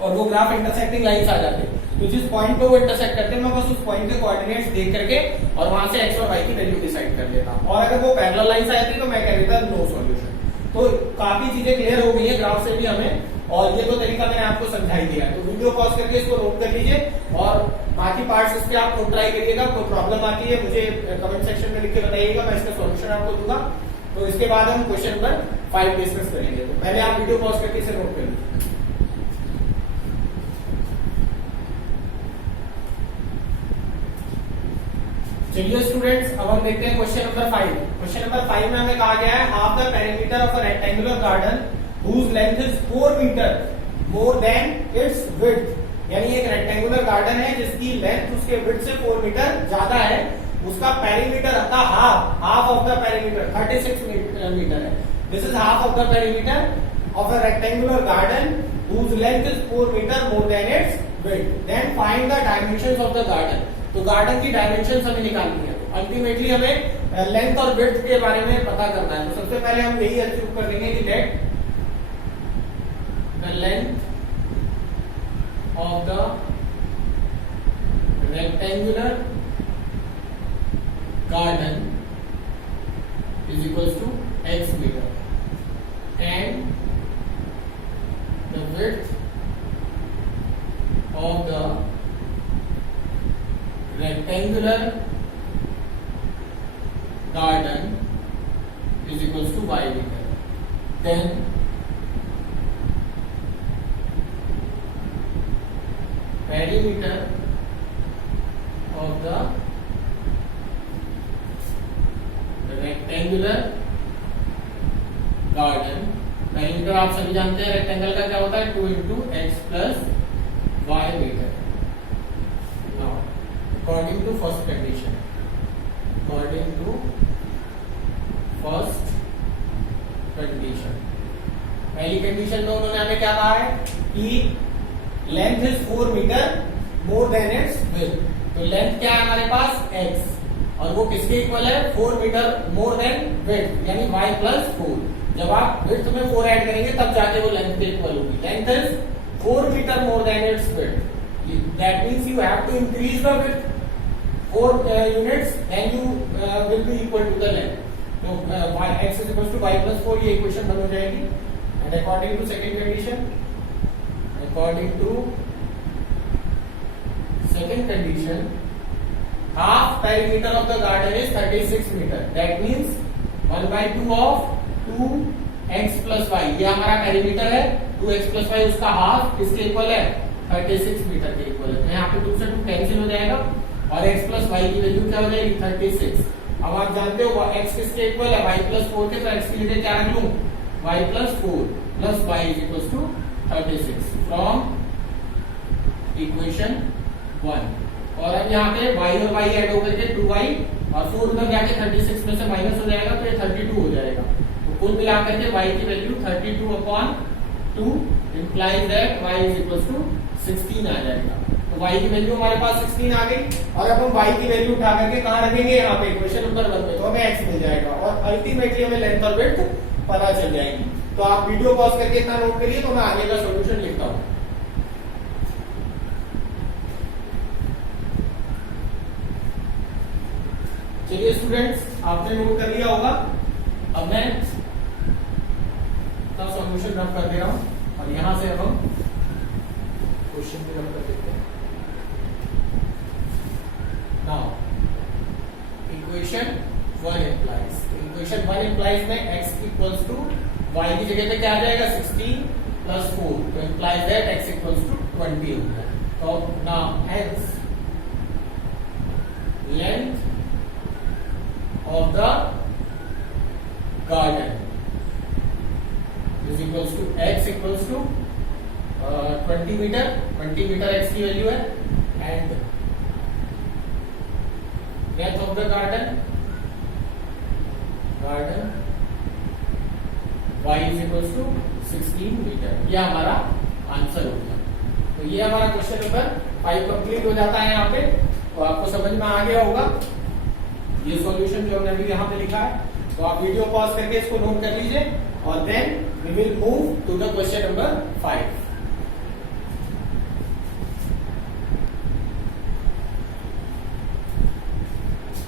और वो ग्राफ इंटरसेक्टिंग लाइंस आ जाते, तो जिस पॉइंट पे वो इंटरसेक्ट करते हैं मैं बस उस पॉइंट के कोऑर्डिनेट्स देख करके और वहां से x और y की वैल्यू डिसाइड कर लेता। और अगर वो पैरेलल लाइंस आती तो मैं कह देता नो सॉल्यूशन। तो काफी चीजें क्लियर हो गई है ग्राफ से भी हमें, और ये तो तरीका मैंने आपको समझाई दिया है। तो वीडियो पॉज करके इसको नोट कर लीजिए और बाकी पार्ट्स इस पे आप खुद ट्राई करिएगा। कोई प्रॉब्लम आती है मुझे कमेंट सेक्शन में लिख के बताइएगा, मैं इसका सॉल्यूशन आपको दूंगा। तो इसके बाद हम क्वेश्चन नंबर 5 डिस्कस करेंगे। तो पहले आप वीडियो पॉज करके इसे नोट कर लीजिए। चलिए स्टूडेंट्स, अब हम देखते हैं क्वेश्चन नंबर 5। क्वेश्चन नंबर 5 में हमें कहा गया है half the perimeter of a rectangular garden whose length is 4 metre more than its width। यानी एक रेक्टेंगुलर गार्डन है जिसकी लेंथ उसके विड्थ से 4 मीटर ज्यादा है, उसका पेरीमीटर का half of the perimeter 36 metre है। This is half of the perimeter of a rectangular garden whose length is 4 metre more than its width। then find the dimensions of the garden। तो garden की dimension हमें निकालनी है। Ultimately हमें length और width के बारे में पता करना है। तो सबसे पहले हम यही अचीव कर लेंगे कि late the length of the rectangular garden is equals to x meter and the width of the rectangular garden is equals to y meter। then perimeter of the rectangular garden। Perimeter आप सभी जानते हैं rectangle का क्या होता है 2 into x plus y metre. now according to first condition पहली condition में उन्होंने हमें क्या कहा है कि length is 4 metre more than its width. तो लेंथ क्या है हमारे पास x और वो किसके इक्वल है 4 मीटर मोर देन विड्थ यानी y प्लस 4। जब आप विड्थ में 4 ऐड करेंगे तब जाके वो लेंथ के इक्वल होगी। Length is 4 metre more than its width. That means you have to increase the width 4 units then you will be equal to the length। तो x is equals to y plus 4 ये equation बन हो जाएगी। And according to second condition half perimeter of the garden is 36 meter। that means 1/2 of 2x plus y ये हमारा perimeter है। 2x plus y उसका half किसके इक्वल है 36 मीटर के इक्वल है। तो यहाँ पे 2 से 2 कैंसिल हो जाएगा और x plus y की वैल्यू क्या हो जाएगी 36। अब आप जानते हो x किसके इक्वल है y plus 4 के। तो x की जगह क्या रख लूं y plus 4 plus y is equals to 36 from equation 1। और अब यहाँ पे y और y ऐड होकर के 2y और 4 उधर जाके 36 में से माइनस हो जाएगा तो ये 32 हो जाएगा। तो कुल मिलाकर के y की value 32/2 implies that y is equals to 16 आ जाएगा। तो y की वैल्यू हमारे पास 16 आ गई और अब हम y की वैल्यू उठा करके कहाँ रखेंगे यहाँ पे इक्वेशन नंबर 1 में। तो हमें x मिल जाएगा और अल्टीमेटली हमें लेंथ और विड्थ पता चल जाएगी। तो आप वीडियो पॉज करके इतना नोट करिए तो मैं आगे का सॉल्यूशन लिखता हूँ। चलिए स्टूडेंट्स, आपने नोट कर लिया होगा। अब मैं सॉल्यूशन रब कर दे रहा हूं और यहां से अब हम क्वेश्चन जगह पे क्या आ जाएगा 16 प्लस 4, तो implies that x equals to 20 हो गया। तो now hence length of the garden is equals to x equals to 20 metre, 20 metre x की वैल्यू है, and breadth of the garden y is equals to 16 metre. यह हमारा answer होगा। तो ये हमारा क्वेश्चन नंबर 5 कंप्लीट हो जाता है यहाँ पे। तो आपको समझ में आ गया होगा ये सॉल्यूशन जो हमने अभी यहाँ पे लिखा है। तो आप वीडियो पॉज करके इसको नोट कर लीजिए और then we will move to the question number 5।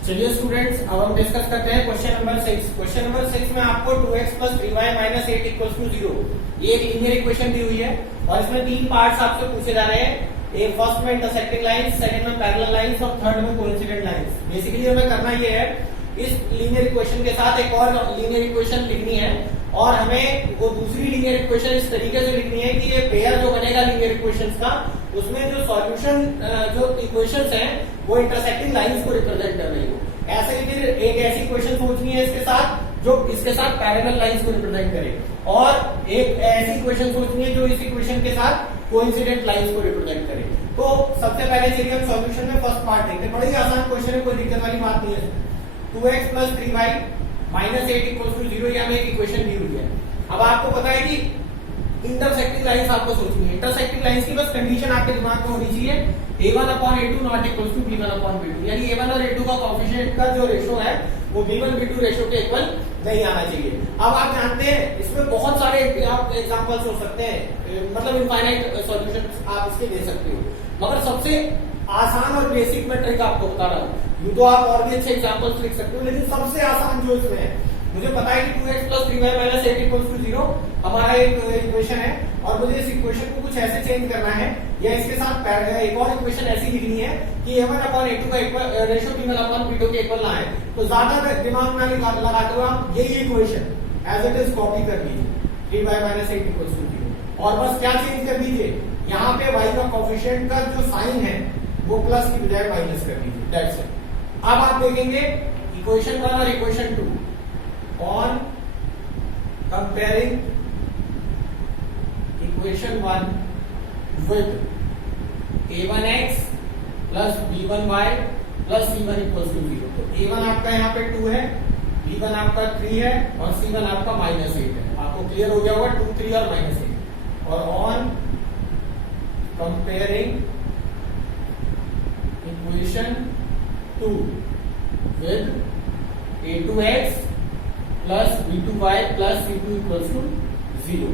चलिए स्टूडेंट्स, अब हम डिस्कस करते हैं क्वेश्चन नंबर 6। क्वेश्चन नंबर 6 में आपको 2x plus 3y minus 8 equals to 0 ये एक लीनियर इक्वेशन दी हुई है और इसमें 3 पार्ट्स आपसे पूछे जा रहे हैं। एक फर्स्ट में इंटरसेक्टिंग लाइंस, सेकंड में पैरेलल लाइंस और थर्ड में कोइंसिडेंट लाइंस। बेसिकली हमें करना ये है, इस लीनियर इक्वेशन के साथ एक और लीनियर इक्वेशन लिखनी है और हमें वो दूसरी लीनियर इक्वेशन इस तरीके से लिखनी है कि ये पेयर जो बनेगा लीनियर इक्वेशंस का, उसमें जो सॉल्यूशन जो इक्वेशंस हैं वो इंटरसेक्टिंग लाइंस को रिप्रेजेंट कर रही हो। ऐसे ही फिर एक ऐसी इक्वेशन सोचनी है इसके साथ जो इसके साथ पैरेलल लाइंस को रिप्रेजेंट करे और एक ऐसी इक्वेशन सोचनी है जो इस इक्वेशन के साथ कोइंसिडेंट लाइंस को रिप्रेजेंट करे। तो सबसे पहले चलिए हम सॉल्यूशन में फर्स्ट पार्ट देखते हैं। बड़ा ही आसान क्वेश्चन है, कोई दिक्कत वाली बात नहीं है। 2x plus 3y minus 8 equals to 0 ये हमें एक इक्वेशन दी हुई है। अब आपको पता है कि इंटरसेक्टिंग लाइंस आपको सोचनी है। इंटरसेक्टिंग लाइंस की बस कंडीशन आपके दिमाग में होनी चाहिए a1 upon a2 not equals to b1 upon b2, यानी a1 और a2 का कोएफिशिएंट का जो रेशो है वो b1 b2 रेशो के इक्वल नहीं आना चाहिए। अब आप जानते हैं इसमें बहुत सारे आप एग्जांपल्स हो सकते हैं, मतलब इनफाइनाइट सॉल्यूशंस आप इसके दे सकते हो, मगर सबसे आसान और बेसिक में ट्रिक आपको बता रहा हूँ। यूं तो आप और भी अच्छे एग्जांपल्स लिख सकते हो, लेकिन सबसे आसान जो इसमें है, मुझे पता है कि 2x plus 3y minus 8 equals to 0 हमारा एक इक्वेशन है और मुझे इस इक्वेशन को कुछ ऐसे चेंज करना है या इसके साथ एक और इक्वेशन ऐसी लिखनी है कि a1 अपॉन a2 का equal ratio b1 upon b2 के इक्वल ना है। तो ज्यादा दिमाग में लगाते हुए आप यही equation as it is copy कर लीजिए 3y माइनस 8 इक्वल्स टू 0 और बस क्या चेंज कर दीजिए, यहाँ पे y का कोएफिशिएंट का जो साइन है वो प्लस की बजाय माइनस कर दीजिए, दैट्स इट। अब आप देखेंगे इक्वेशन 1 और equation 2 on comparing equation 1 with a1x plus b1y plus c1 equals to 0। तो a1 आपका यहाँ पे 2 है, b1 आपका 3 है और c1 आपका -8 है। आपको क्लियर हो गया होगा 2, 3 और -8। और on comparing equation 2 with a2x plus b2y plus c2 equals to 0।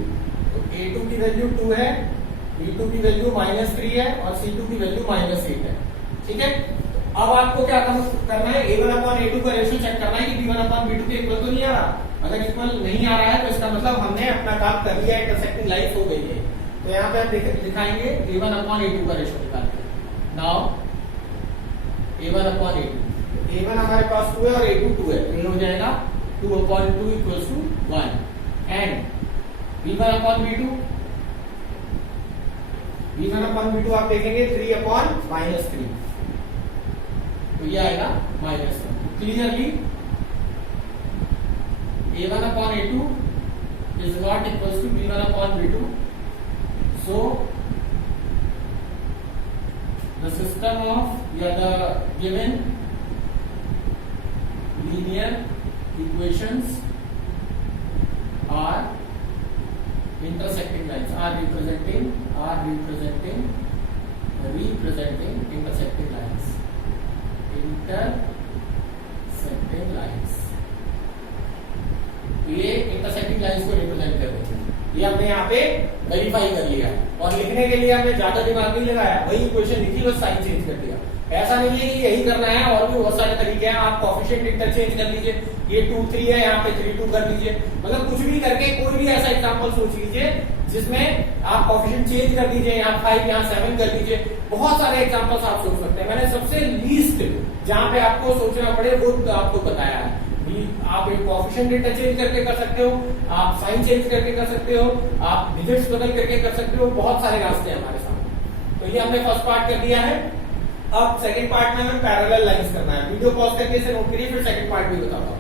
तो a2 की वैल्यू 2 है, b2 की वैल्यू -3 है और c2 की वैल्यू -8 है। ठीक है, अब आपको क्या करना है, a1 अपॉन a2 का रेशियो चेक करना है कि b1 अपॉन b2 के इक्वल तो नहीं आ रहा। अगर इक्वल नहीं आ रहा है तो इसका मतलब हमने अपना काम कर लिया, इंटरसेक्टिंग लाइंस हो गई है। तो यहाँ पे हम दिखाएंगे a1 अपॉन a2 का रेशियो निकाल के। Now a1 upon a2, a1 हमारे पास 2 है और a2 2 है, तो ये हो जाएगा 2 upon 2 equals to 1 and b1 upon b2, b1 upon b2 आप देखेंगे 3 upon -3, तो ये आएगा -1। Clearly a1 upon a2 is not equals to b1 upon b2, so the system of the given linear equations are intersecting lines, are representing intersecting lines, intersecting lines। ये intersecting lines को represent कर रही है, ये हमने यहाँ पे verify कर लिया और लिखने के लिए हमने ज्यादा दिमाग नहीं लगाया, वही इक्वेशन लिखी बस साइन चेंज कर दिया। ऐसा नहीं है कि यही करना है, और भी बहुत सारे तरीके हैं। आप कोएफिशिएंट इंटरचेंज कर लीजिए, ये 2 3 है यहाँ पे 3 2 कर लीजिए, मतलब कुछ भी करके कोई भी ऐसा एग्जांपल सोच लीजिए जिसमें आप कोएफिशिएंट चेंज कर दीजिए, यहाँ 5 यहाँ 7 कर लीजिए। बहुत सारे एग्जांपल्स आप सोच सकते हैं। मैंने सबसे लीस्ट जहाँ पे आपको सोचना पड़े वो आपको बताया है, आप एक कोएफिशिएंट इंटरचेंज करके कर सकते हो, आप साइन चेंज करके कर सकते हो, आप डिजिट्स बदल करके कर सकते हो, बहुत सारे रास्ते हैं हमारे सामने। तो ये हमने फर्स्ट पार्ट कर दिया है। अब सेकंड पार्ट में हमें पैरेलल लाइंस करना है। वीडियो पॉज करके इसे नोट करिए, फिर सेकंड पार्ट भी बताता हूं।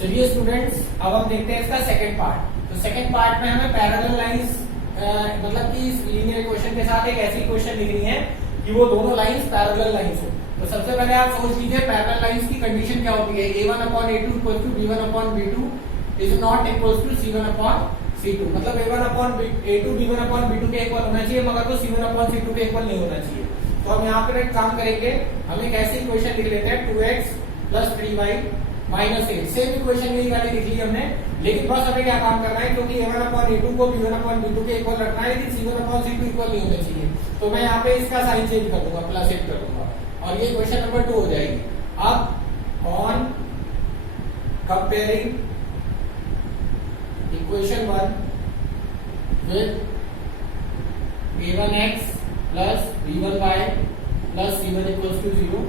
चलिए स्टूडेंट्स, अब हम देखते हैं इसका सेकंड पार्ट। तो सेकंड पार्ट में हमें पैरेलल लाइंस मतलब कि इस लीनियर इक्वेशन के साथ एक ऐसी इक्वेशन लिखनी है कि वो दोनों लाइंस पैरेलल लाइंस हो। तो सबसे पहले आप सोच लीजिए पैरेलल लाइंस की कंडीशन क्या होती है। a1/a2 equal to b1/b2 is not equal to c1/c2। मतलब a1/a2 b1/b2 के इक्वल होना चाहिए, मगर वो c1/c2 के इक्वल नहीं होना चाहिए। तो हम यहाँ पर एक काम करेंगे, हम एक ऐसी इक्वेशन लिख लेते हैं 2x + 3y - 8। सेम इक्वेशन यही वाली लिख ली हमने, लेकिन बस हमें क्या काम करना है, क्योंकि a1/a2 को b1/b2 के इक्वल रखना है, लेकिन c1/c2 इक्वल नहीं होना चाहिए। तो मैं यहाँ पे इसका साइन चेंज कर दूंगा, +8 कर दूंगा, और ये इक्वेशन नंबर 2 हो जाएगी। अब on comparing equation 1 with a1x + b1y + c1 = 0,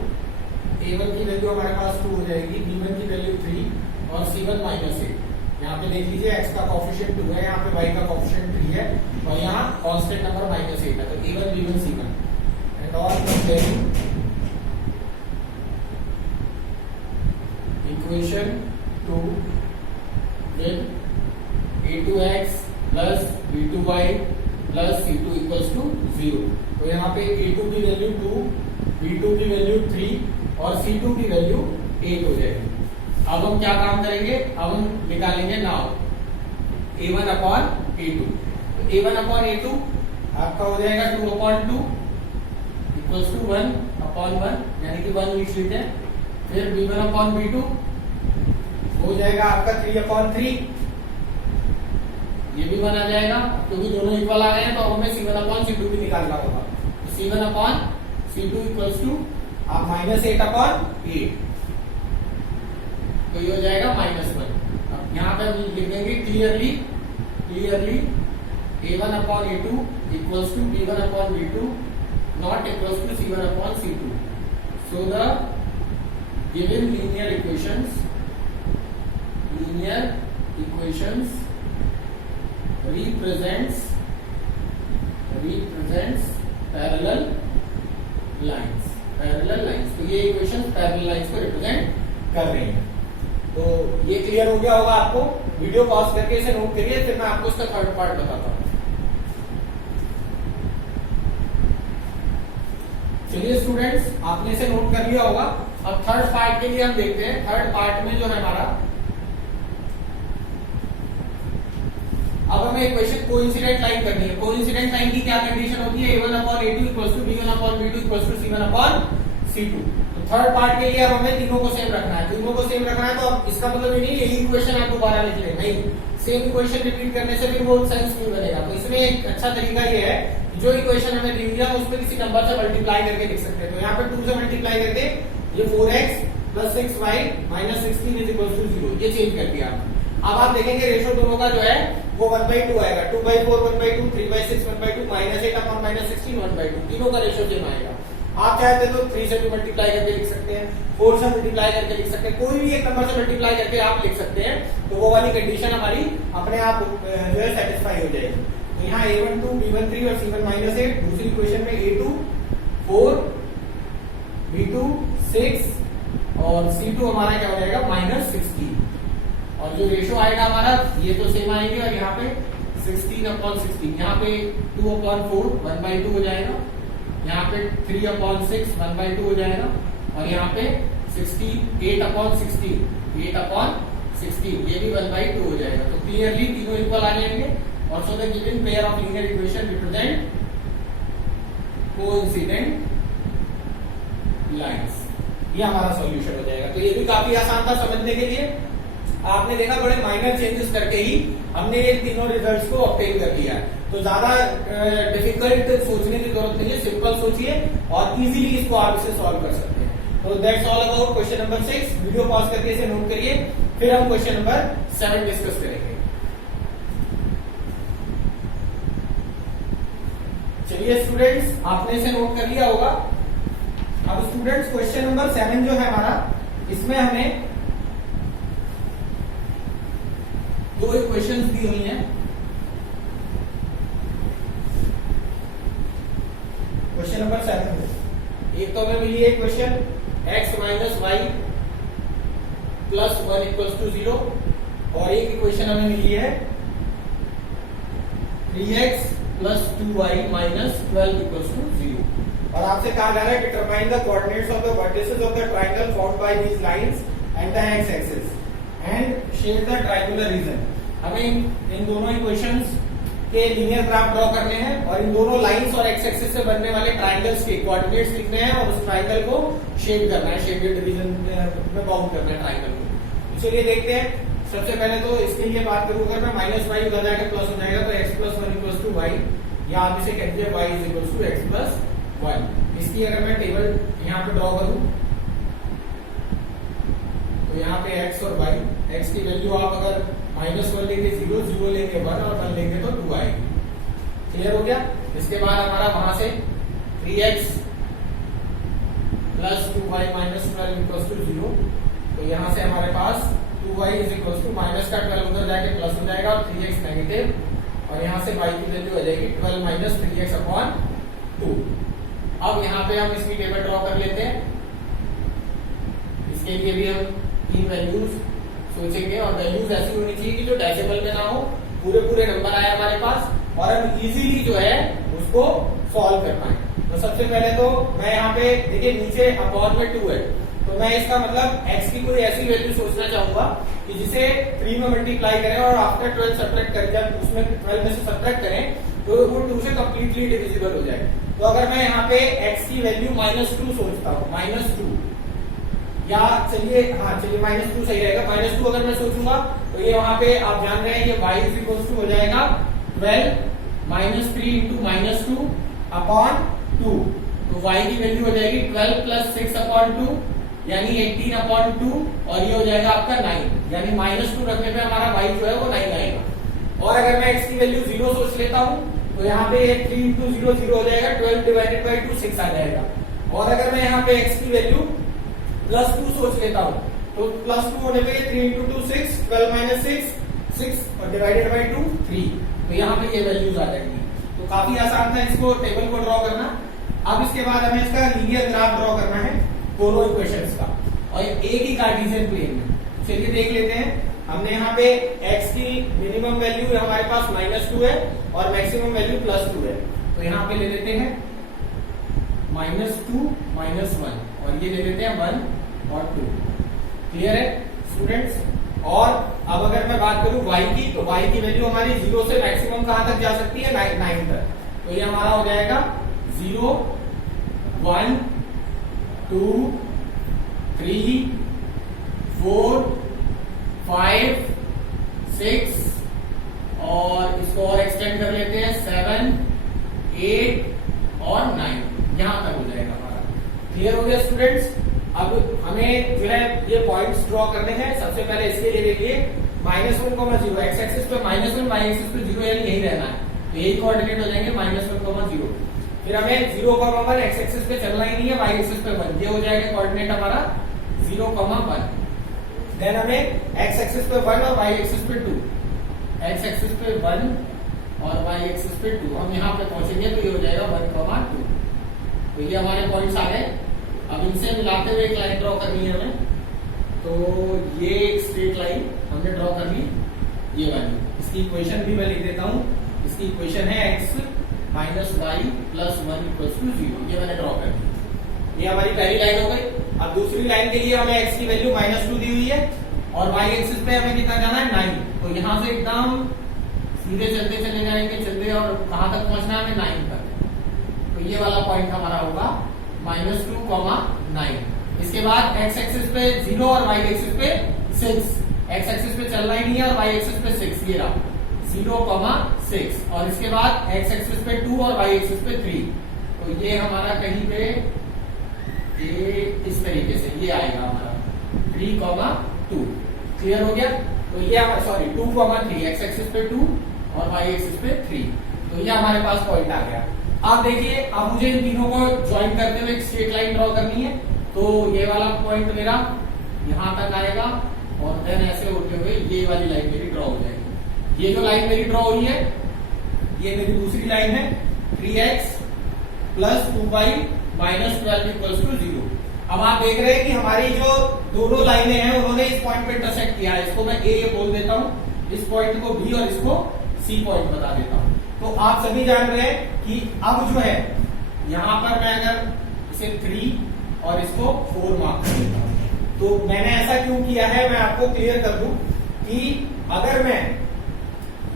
a1 की वैल्यू हमारे पास 2 हो जाएगी, b1 की वैल्यू 3 और c1 -8। यहाँ पे देख लीजिए x का कोएफिशिएंट 2 है, यहाँ पे y का कोएफिशिएंट 3 है, और यहाँ कांस्टेंट नंबर -8 है। तो a1 b1 c1 and all comparing equation 2 with a2x + b2y + c2 = 0। तो यहाँ पे a2 की वैल्यू 2, b2 की वैल्यू 3 और c2 की वैल्यू 8 हो जाएगी। अब हम क्या काम करेंगे, अब हम निकालेंगे नाउ a1/a2। तो a1/a2 आपका हो जाएगा 2/2 = 1/1, यानी कि 1 लिख लेते हैं। फिर b1/b2 हो जाएगा आपका 3/3, ये भी 1 आ जाएगा, क्योंकि दोनों इक्वल आ गए हैं। तो अब हमें c1/c2 भी निकालना होगा। तो c1/c2 = आप -8/8, तो ये हो जाएगा -1। अब यहाँ पे हम लिख देंगे clearly a1/a2 = b1/b2 not equal to c1/c2। So the given linear equations represents parallel lines। तो ये इक्वेशन पैरेलल लाइंस को रिप्रेजेंट कर रही है। तो ये क्लियर हो गया होगा आपको। वीडियो पॉज करके इसे नोट करिए, फिर मैं आपको इसका थर्ड पार्ट बताता हूं। चलिए स्टूडेंट्स, आपने इसे नोट कर लिया होगा। अब थर्ड पार्ट के लिए हम देखते हैं। थर्ड पार्ट में जो है हमारा, अब हमें इक्वेशन कोइंसिडेंट लाइन करनी है। कोइंसिडेंट लाइन की क्या कंडीशन होती है, a1/a2 = b1/b2 = c1/c2। तो थर्ड पार्ट के लिए अब हमें तीनों को सेम रखना है। तीनों को सेम रखना है, तो अब इसका मतलब ये नहीं यही इक्वेशन आप दोबारा लिख लें, नहीं, सेम इक्वेशन रिपीट करने से फिर वो सेंस नहीं बनेगा। तो इसमें एक अच्छा तरीका ये है, जो इक्वेशन हमें दी हुई है उस पर किसी नंबर से मल्टीप्लाई करके लिख सकते हैं। तो यहाँ पे 2 से मल्टीप्लाई करके ये 4x + 6y - 16 = 0, ये चेंज कर दिया। अब आप देखेंगे रेशो दोनों का जो है वो 1/2 आएगा। 2/4 1/2, 3/6 1/2, -8/- 16 1/2, तीनों का रेशो सेम आएगा। आप चाहते तो 3 से भी मल्टीप्लाई करके लिख सकते हैं, 4 से मल्टीप्लाई करके लिख सकते हैं, कोई भी एक नंबर से मल्टीप्लाई करके आप लिख सकते हैं। तो वो वाली कंडीशन हमारी अपने आप जो है सेटिस्फाई हो जाएगी। तो यहाँ a1/2 b1/3 और c1 -8। दूसरी इक्वेशन में a2 4 b2 6 और c2 हमारा क्या हो जाएगा -16। और जो रेशो आएगा हमारा ये तो सेम आएगी, और यहाँ पे 16/16, यहाँ पे 2/4 1/2 हो जाएगा, यहाँ पे 3/6 1/2 हो जाएगा, और यहाँ पे 8/16 ये भी 1/2 हो जाएगा। तो क्लियरली तीनों इक्वल आ जाएंगे। और so the given pair of linear equation represent coincident lines. ये हमारा सॉल्यूशन हो जाएगा। तो ये भी काफी आसान था समझने के लिए। आपने देखा बड़े माइनर चेंजेस करके ही हमने ये तीनों रिजल्ट्स को ऑब्टेन कर लिया है। तो ज्यादा डिफिकल्ट सोचने की जरूरत नहीं है, सिंपल सोचिए और इजीली इसको आप इसे सॉल्व कर सकते हैं। तो that's all about question number 6। Video pause करके इसे नोट करिए, फिर हम क्वेश्चन नंबर 7 डिस्कस करेंगे। चलिए स्टूडेंट्स, आपने इसे नोट कर लिया होगा। अब स्टूडेंट्स क्वेश्चन नंबर 7 जो है हमारा, इसमें हमें दो इक्वेशंस दी हुई हैं। क्वेश्चन नंबर 7 में एक तो हमें मिली है equation x minus y plus 1 equals to 0, और एक इक्वेशन हमें मिली है 3x plus 2y minus 12 equals to 0। और आपसे कहा जा रहा है determine the coordinates of the vertices of the triangle formed by these lines and the x axis and shape the triangular region. हमें इन दोनों इक्वेशंस के लीनियर ग्राफ ड्रॉ करने हैं और इन दोनों लाइंस और एक्स एक्सिस से बनने वाले ट्रायंगल्स के कोऑर्डिनेट्स लिखने हैं और उस ट्रायंगल को शेप करना है, शेडेड रीजन में बाउंड करना है ट्रायंगल को। चलिए देखते हैं। सबसे पहले तो इसके लिए बात करूं, अगर मैं माइनस वाई उधर जाकर प्लस हो जाएगा तो x plus 1 equals to y, या आप इसे कह दीजिए y is equals to x plus 1। इसकी अगर मैं टेबल यहाँ पे ड्रॉ करूं तो यहाँ पे एक्स और वाई, एक्स की वैल्यू आप अगर -1 लेंगे 0, 0 लेंगे 1 और 1 लेंगे तो 2 आएगी। क्लियर हो गया। इसके बाद हमारा वहां से 3x plus 2y minus 12 equals to 0, तो यहां से हमारे पास 2y is equals to minus का 12 उधर जाके प्लस हो जाएगा और 3x नेगेटिव, और यहां से y की वैल्यू आ जाएगी 12 माइनस 3x अपॉन 2। अब यहाँ पे हम इसकी टेबल ड्रॉ कर लेते हैं। इसके लिए भी हम तीन वैल्यूज सोचेंगे और वैल्यूज ऐसी होनी चाहिए कि जो डेसिमल में ना हो, पूरे पूरे नंबर आए हमारे पास और हम इजीली जो है उसको सॉल्व कर पाए। तो सबसे पहले तो मैं यहाँ पे देखिए नीचे अपॉन में 2 है, तो मैं इसका मतलब x की कोई ऐसी वैल्यू सोचना चाहूंगा कि जिसे 3 में मल्टीप्लाई करें और आफ्टर 12 सब्ट्रैक्ट करें, जब उसमें 12 में से सब्ट्रैक्ट करें तो वो 2 से कंप्लीटली डिविजिबल हो जाए। तो अगर मैं यहाँ पे x की वैल्यू -2 सोचता हूँ, -2, या चलिए चलिए -2 सही रहेगा। -2 अगर मैं सोचूंगा तो ये वहां पे आप जान रहे हैं ये y इज इक्वल टू हो जाएगा 12 -3 इंटू -2 अपॉन 2, तो y की वैल्यू हो जाएगी 12 प्लस 6 अपॉन 2 यानी 18 अपॉन 2, और ये हो जाएगा आपका 9, यानी -2 रखने पे हमारा y जो है वो 9 आएगा। और अगर मैं x की वैल्यू 0 सोच लेता हूँ तो यहाँ पे 3 इंटू 0 0 हो जाएगा, 12 डिवाइडेड बाई 2 6 आ जाएगा। और अगर मैं यहाँ पे x की वैल्यू +2 सोच लेता हूँ तो +2 होने पे 3 इंटू 2 6, 12 माइनस 6 और डिवाइडेड बाई 2 3, तो यहाँ पे ये वैल्यूज आ जाएंगी। तो काफी आसान था इसको टेबल को ड्रॉ करना। अब इसके बाद हमें इसका लीनियर ग्राफ ड्रॉ करना है दोनों इक्वेशंस का, और एक ही कार्टेशियन प्लेन में। चलिए देख लेते हैं। हमने यहाँ पे x की मिनिमम वैल्यू हमारे पास -2 है और मैक्सिमम वैल्यू +2 है, तो यहाँ पे ले लेते हैं -2 -1 और ये ले लेते हैं 1 और 2। क्लियर है स्टूडेंट्स। और अब अगर मैं बात करूं y की, तो y की वैल्यू हमारी 0 से मैक्सिमम कहां तक जा सकती है, 9 तक। तो ये हमारा हो जाएगा 0 1 2 3 4 5 6 और इसको और एक्सटेंड कर लेते हैं 7 8 और 9, यहां तक हो जाएगा हमारा। क्लियर हो गया स्टूडेंट्स। अब हमें जो है ये पॉइंट्स ड्रॉ करने हैं। सबसे पहले इसके लिए देखिए -1, एक्स एक्सिस पे -1, y एक्सिस पे 0, यानी यही रहना है, तो यही कोऑर्डिनेट हो जाएंगे -1, 0। फिर हमें 0, 1 एक्स एक्सिस पे चलना ही नहीं है, y एक्सिस पे 1, ये हो जाएगा कोऑर्डिनेट हमारा 0, 1। देन हमें x एक्सिस पे 1 और y एक्सिस पे 2, x एक्सिस पे 1 और y एक्सिस पे 2, हम यहाँ पे पहुंचेंगे तो ये हो जाएगा 1, 2। तो ये हमारे पॉइंट्स आ गए। अब इनसे मिलाते हुए एक लाइन ड्रॉ करनी है हमें, तो ये एक स्ट्रेट लाइन हमने ड्रॉ कर ली, ये वाली। इसकी इक्वेशन भी मैं लिख देता हूं। इसकी इक्वेशन है x minus y plus 1 equals to 0, ये मैंने ड्रॉ कर दी। ये हमारी पहली लाइन हो गई। अब दूसरी लाइन के लिए हमें x की वैल्यू -2 दी हुई है और y एक्सिस पे हमें कितना जाना है 9, तो यहाँ से एकदम सीधे चलते चले जाएंगे, चलते, और कहां तक पहुंचना है हमें 9 तक। तो ये वाला पॉइंट हमारा होगा -2, 9। इसके बाद x एक्सिस पे 0 और y एक्सिस पे 6, x एक्सिस पे चलना ही नहीं है और y एक्सिस पे 6, ये रहा 0, 6। और इसके बाद x एक्सिस पे 2 और y एक्सिस पे 3, तो ये हमारा कहीं पे ये इस तरीके से ये आएगा हमारा 3, 2। क्लियर हो गया। तो ये सॉरी 2, 3, x एक्सिस पे 2 और y एक्सिस पे 3, तो ये हमारे पास पॉइंट आ गया। आप देखिए, अब मुझे इन तीनों को ज्वाइन करते हुए एक स्ट्रेट लाइन ड्रॉ करनी है। तो ये वाला पॉइंट मेरा यहां तक आएगा और देन ऐसे होते हुए ये वाली लाइन मेरी ड्रॉ हो जाएगी। ये जो लाइन मेरी ड्रॉ हुई है ये मेरी दूसरी लाइन है 3x plus 2y minus 12 equals to 0। अब आप देख रहे हैं कि हमारी जो दोनों लाइनें हैं उन्होंने इस पॉइंट पे इंटरसेक्ट किया है। इसको मैं ए बोल देता हूं, इस पॉइंट को बी और इसको सी पॉइंट बता देता हूं। तो आप सभी जान रहे हैं कि अब जो है यहां पर मैं अगर इसे 3 और इसको 4 मार्क कर देता हूं, तो मैंने ऐसा क्यों किया है मैं आपको क्लियर कर दूं कि अगर मैं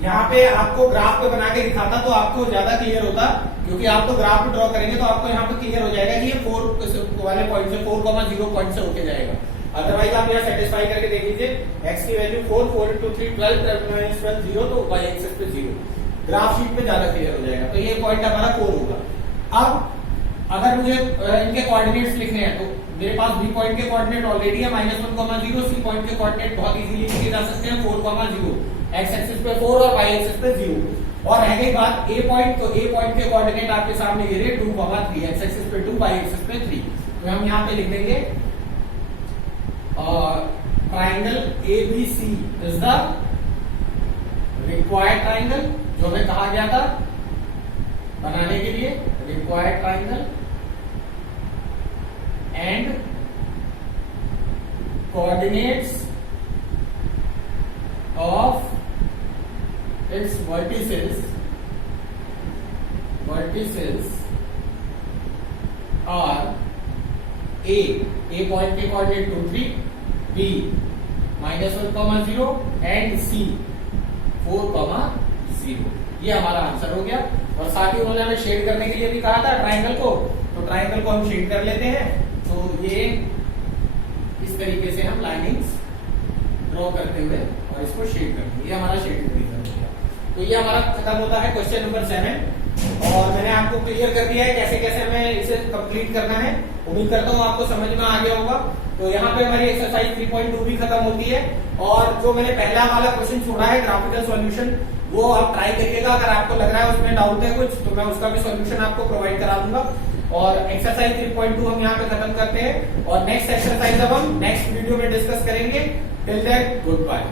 यहाँ पे आपको ग्राफ पे बना के दिखाता तो आपको ज्यादा क्लियर होता, क्योंकि आप तो ग्राफ ड्रॉ करेंगे तो आपको यहाँ पे क्लियर हो जाएगा कि ये 4 वाले पॉइंट से 4,0 पॉइंट से होके जाएगा। अदरवाइज आप यहाँ सेटिस्फाई करके देख लीजिए, x की वैल्यू 4, 4 into 3 12, 12 -12 0, तो y एक्सिस पे 0 ग्राफ शीट पे ज्यादा क्लियर हो जाएगा। तो ये पॉइंट हमारा 4 होगा। अब अगर मुझे इनके कोऑर्डिनेट्स लिखने हैं तो मेरे पास बी पॉइंट के कोऑर्डिनेट ऑलरेडी है -1,0, सी पॉइंट के कोऑर्डिनेट बहुत इजीली लिखे जा सकते हैं 4,0, x एक्सिस पे 4 और y एक्सिस पे 0। और रह गई बात ए पॉइंट, तो ए पॉइंट के कोऑर्डिनेट आपके सामने ये रहे 2,3, x एक्सिस पे 2, y एक्सिस पे 3। तो हम यहाँ पे लिख देंगे triangle ABC is the required triangle, जो हमें कहा गया था बनाने के लिए, required triangle and coordinates of its vertices are A point के कोऑर्डिनेट 2, 3, B -1,0 एंड C 4,0। ये हमारा आंसर हो गया। और साथ ही उन्होंने हमें शेड करने के लिए भी कहा था ट्राइंगल को, तो ट्राइंगल को हम शेड कर लेते हैं। तो ये इस तरीके से हम लाइनिंग्स ड्रॉ करते हुए और इसको शेड करते हैं, ये हमारा शेडिंग रीजन हो गया। तो ये हमारा खत्म होता है क्वेश्चन नंबर 7 और मैंने आपको क्लियर कर दिया है कैसे कैसे हमें इसे कंप्लीट करना है। उम्मीद करता हूँ आपको समझ में आ गया होगा। तो यहाँ पे हमारी एक्सरसाइज 3.2 भी खत्म होती है और जो मैंने पहला वाला क्वेश्चन छोड़ा है ग्राफिकल सॉल्यूशन, वो आप ट्राई करिएगा। अगर आपको लग रहा है उसमें डाउट है कुछ तो मैं उसका भी सॉल्यूशन आपको प्रोवाइड करा दूंगा। और एक्सरसाइज 3.2 हम यहाँ पे खत्म करते हैं और नेक्स्ट एक्सरसाइज अब हम नेक्स्ट वीडियो में डिस्कस करेंगे। Till then good bye.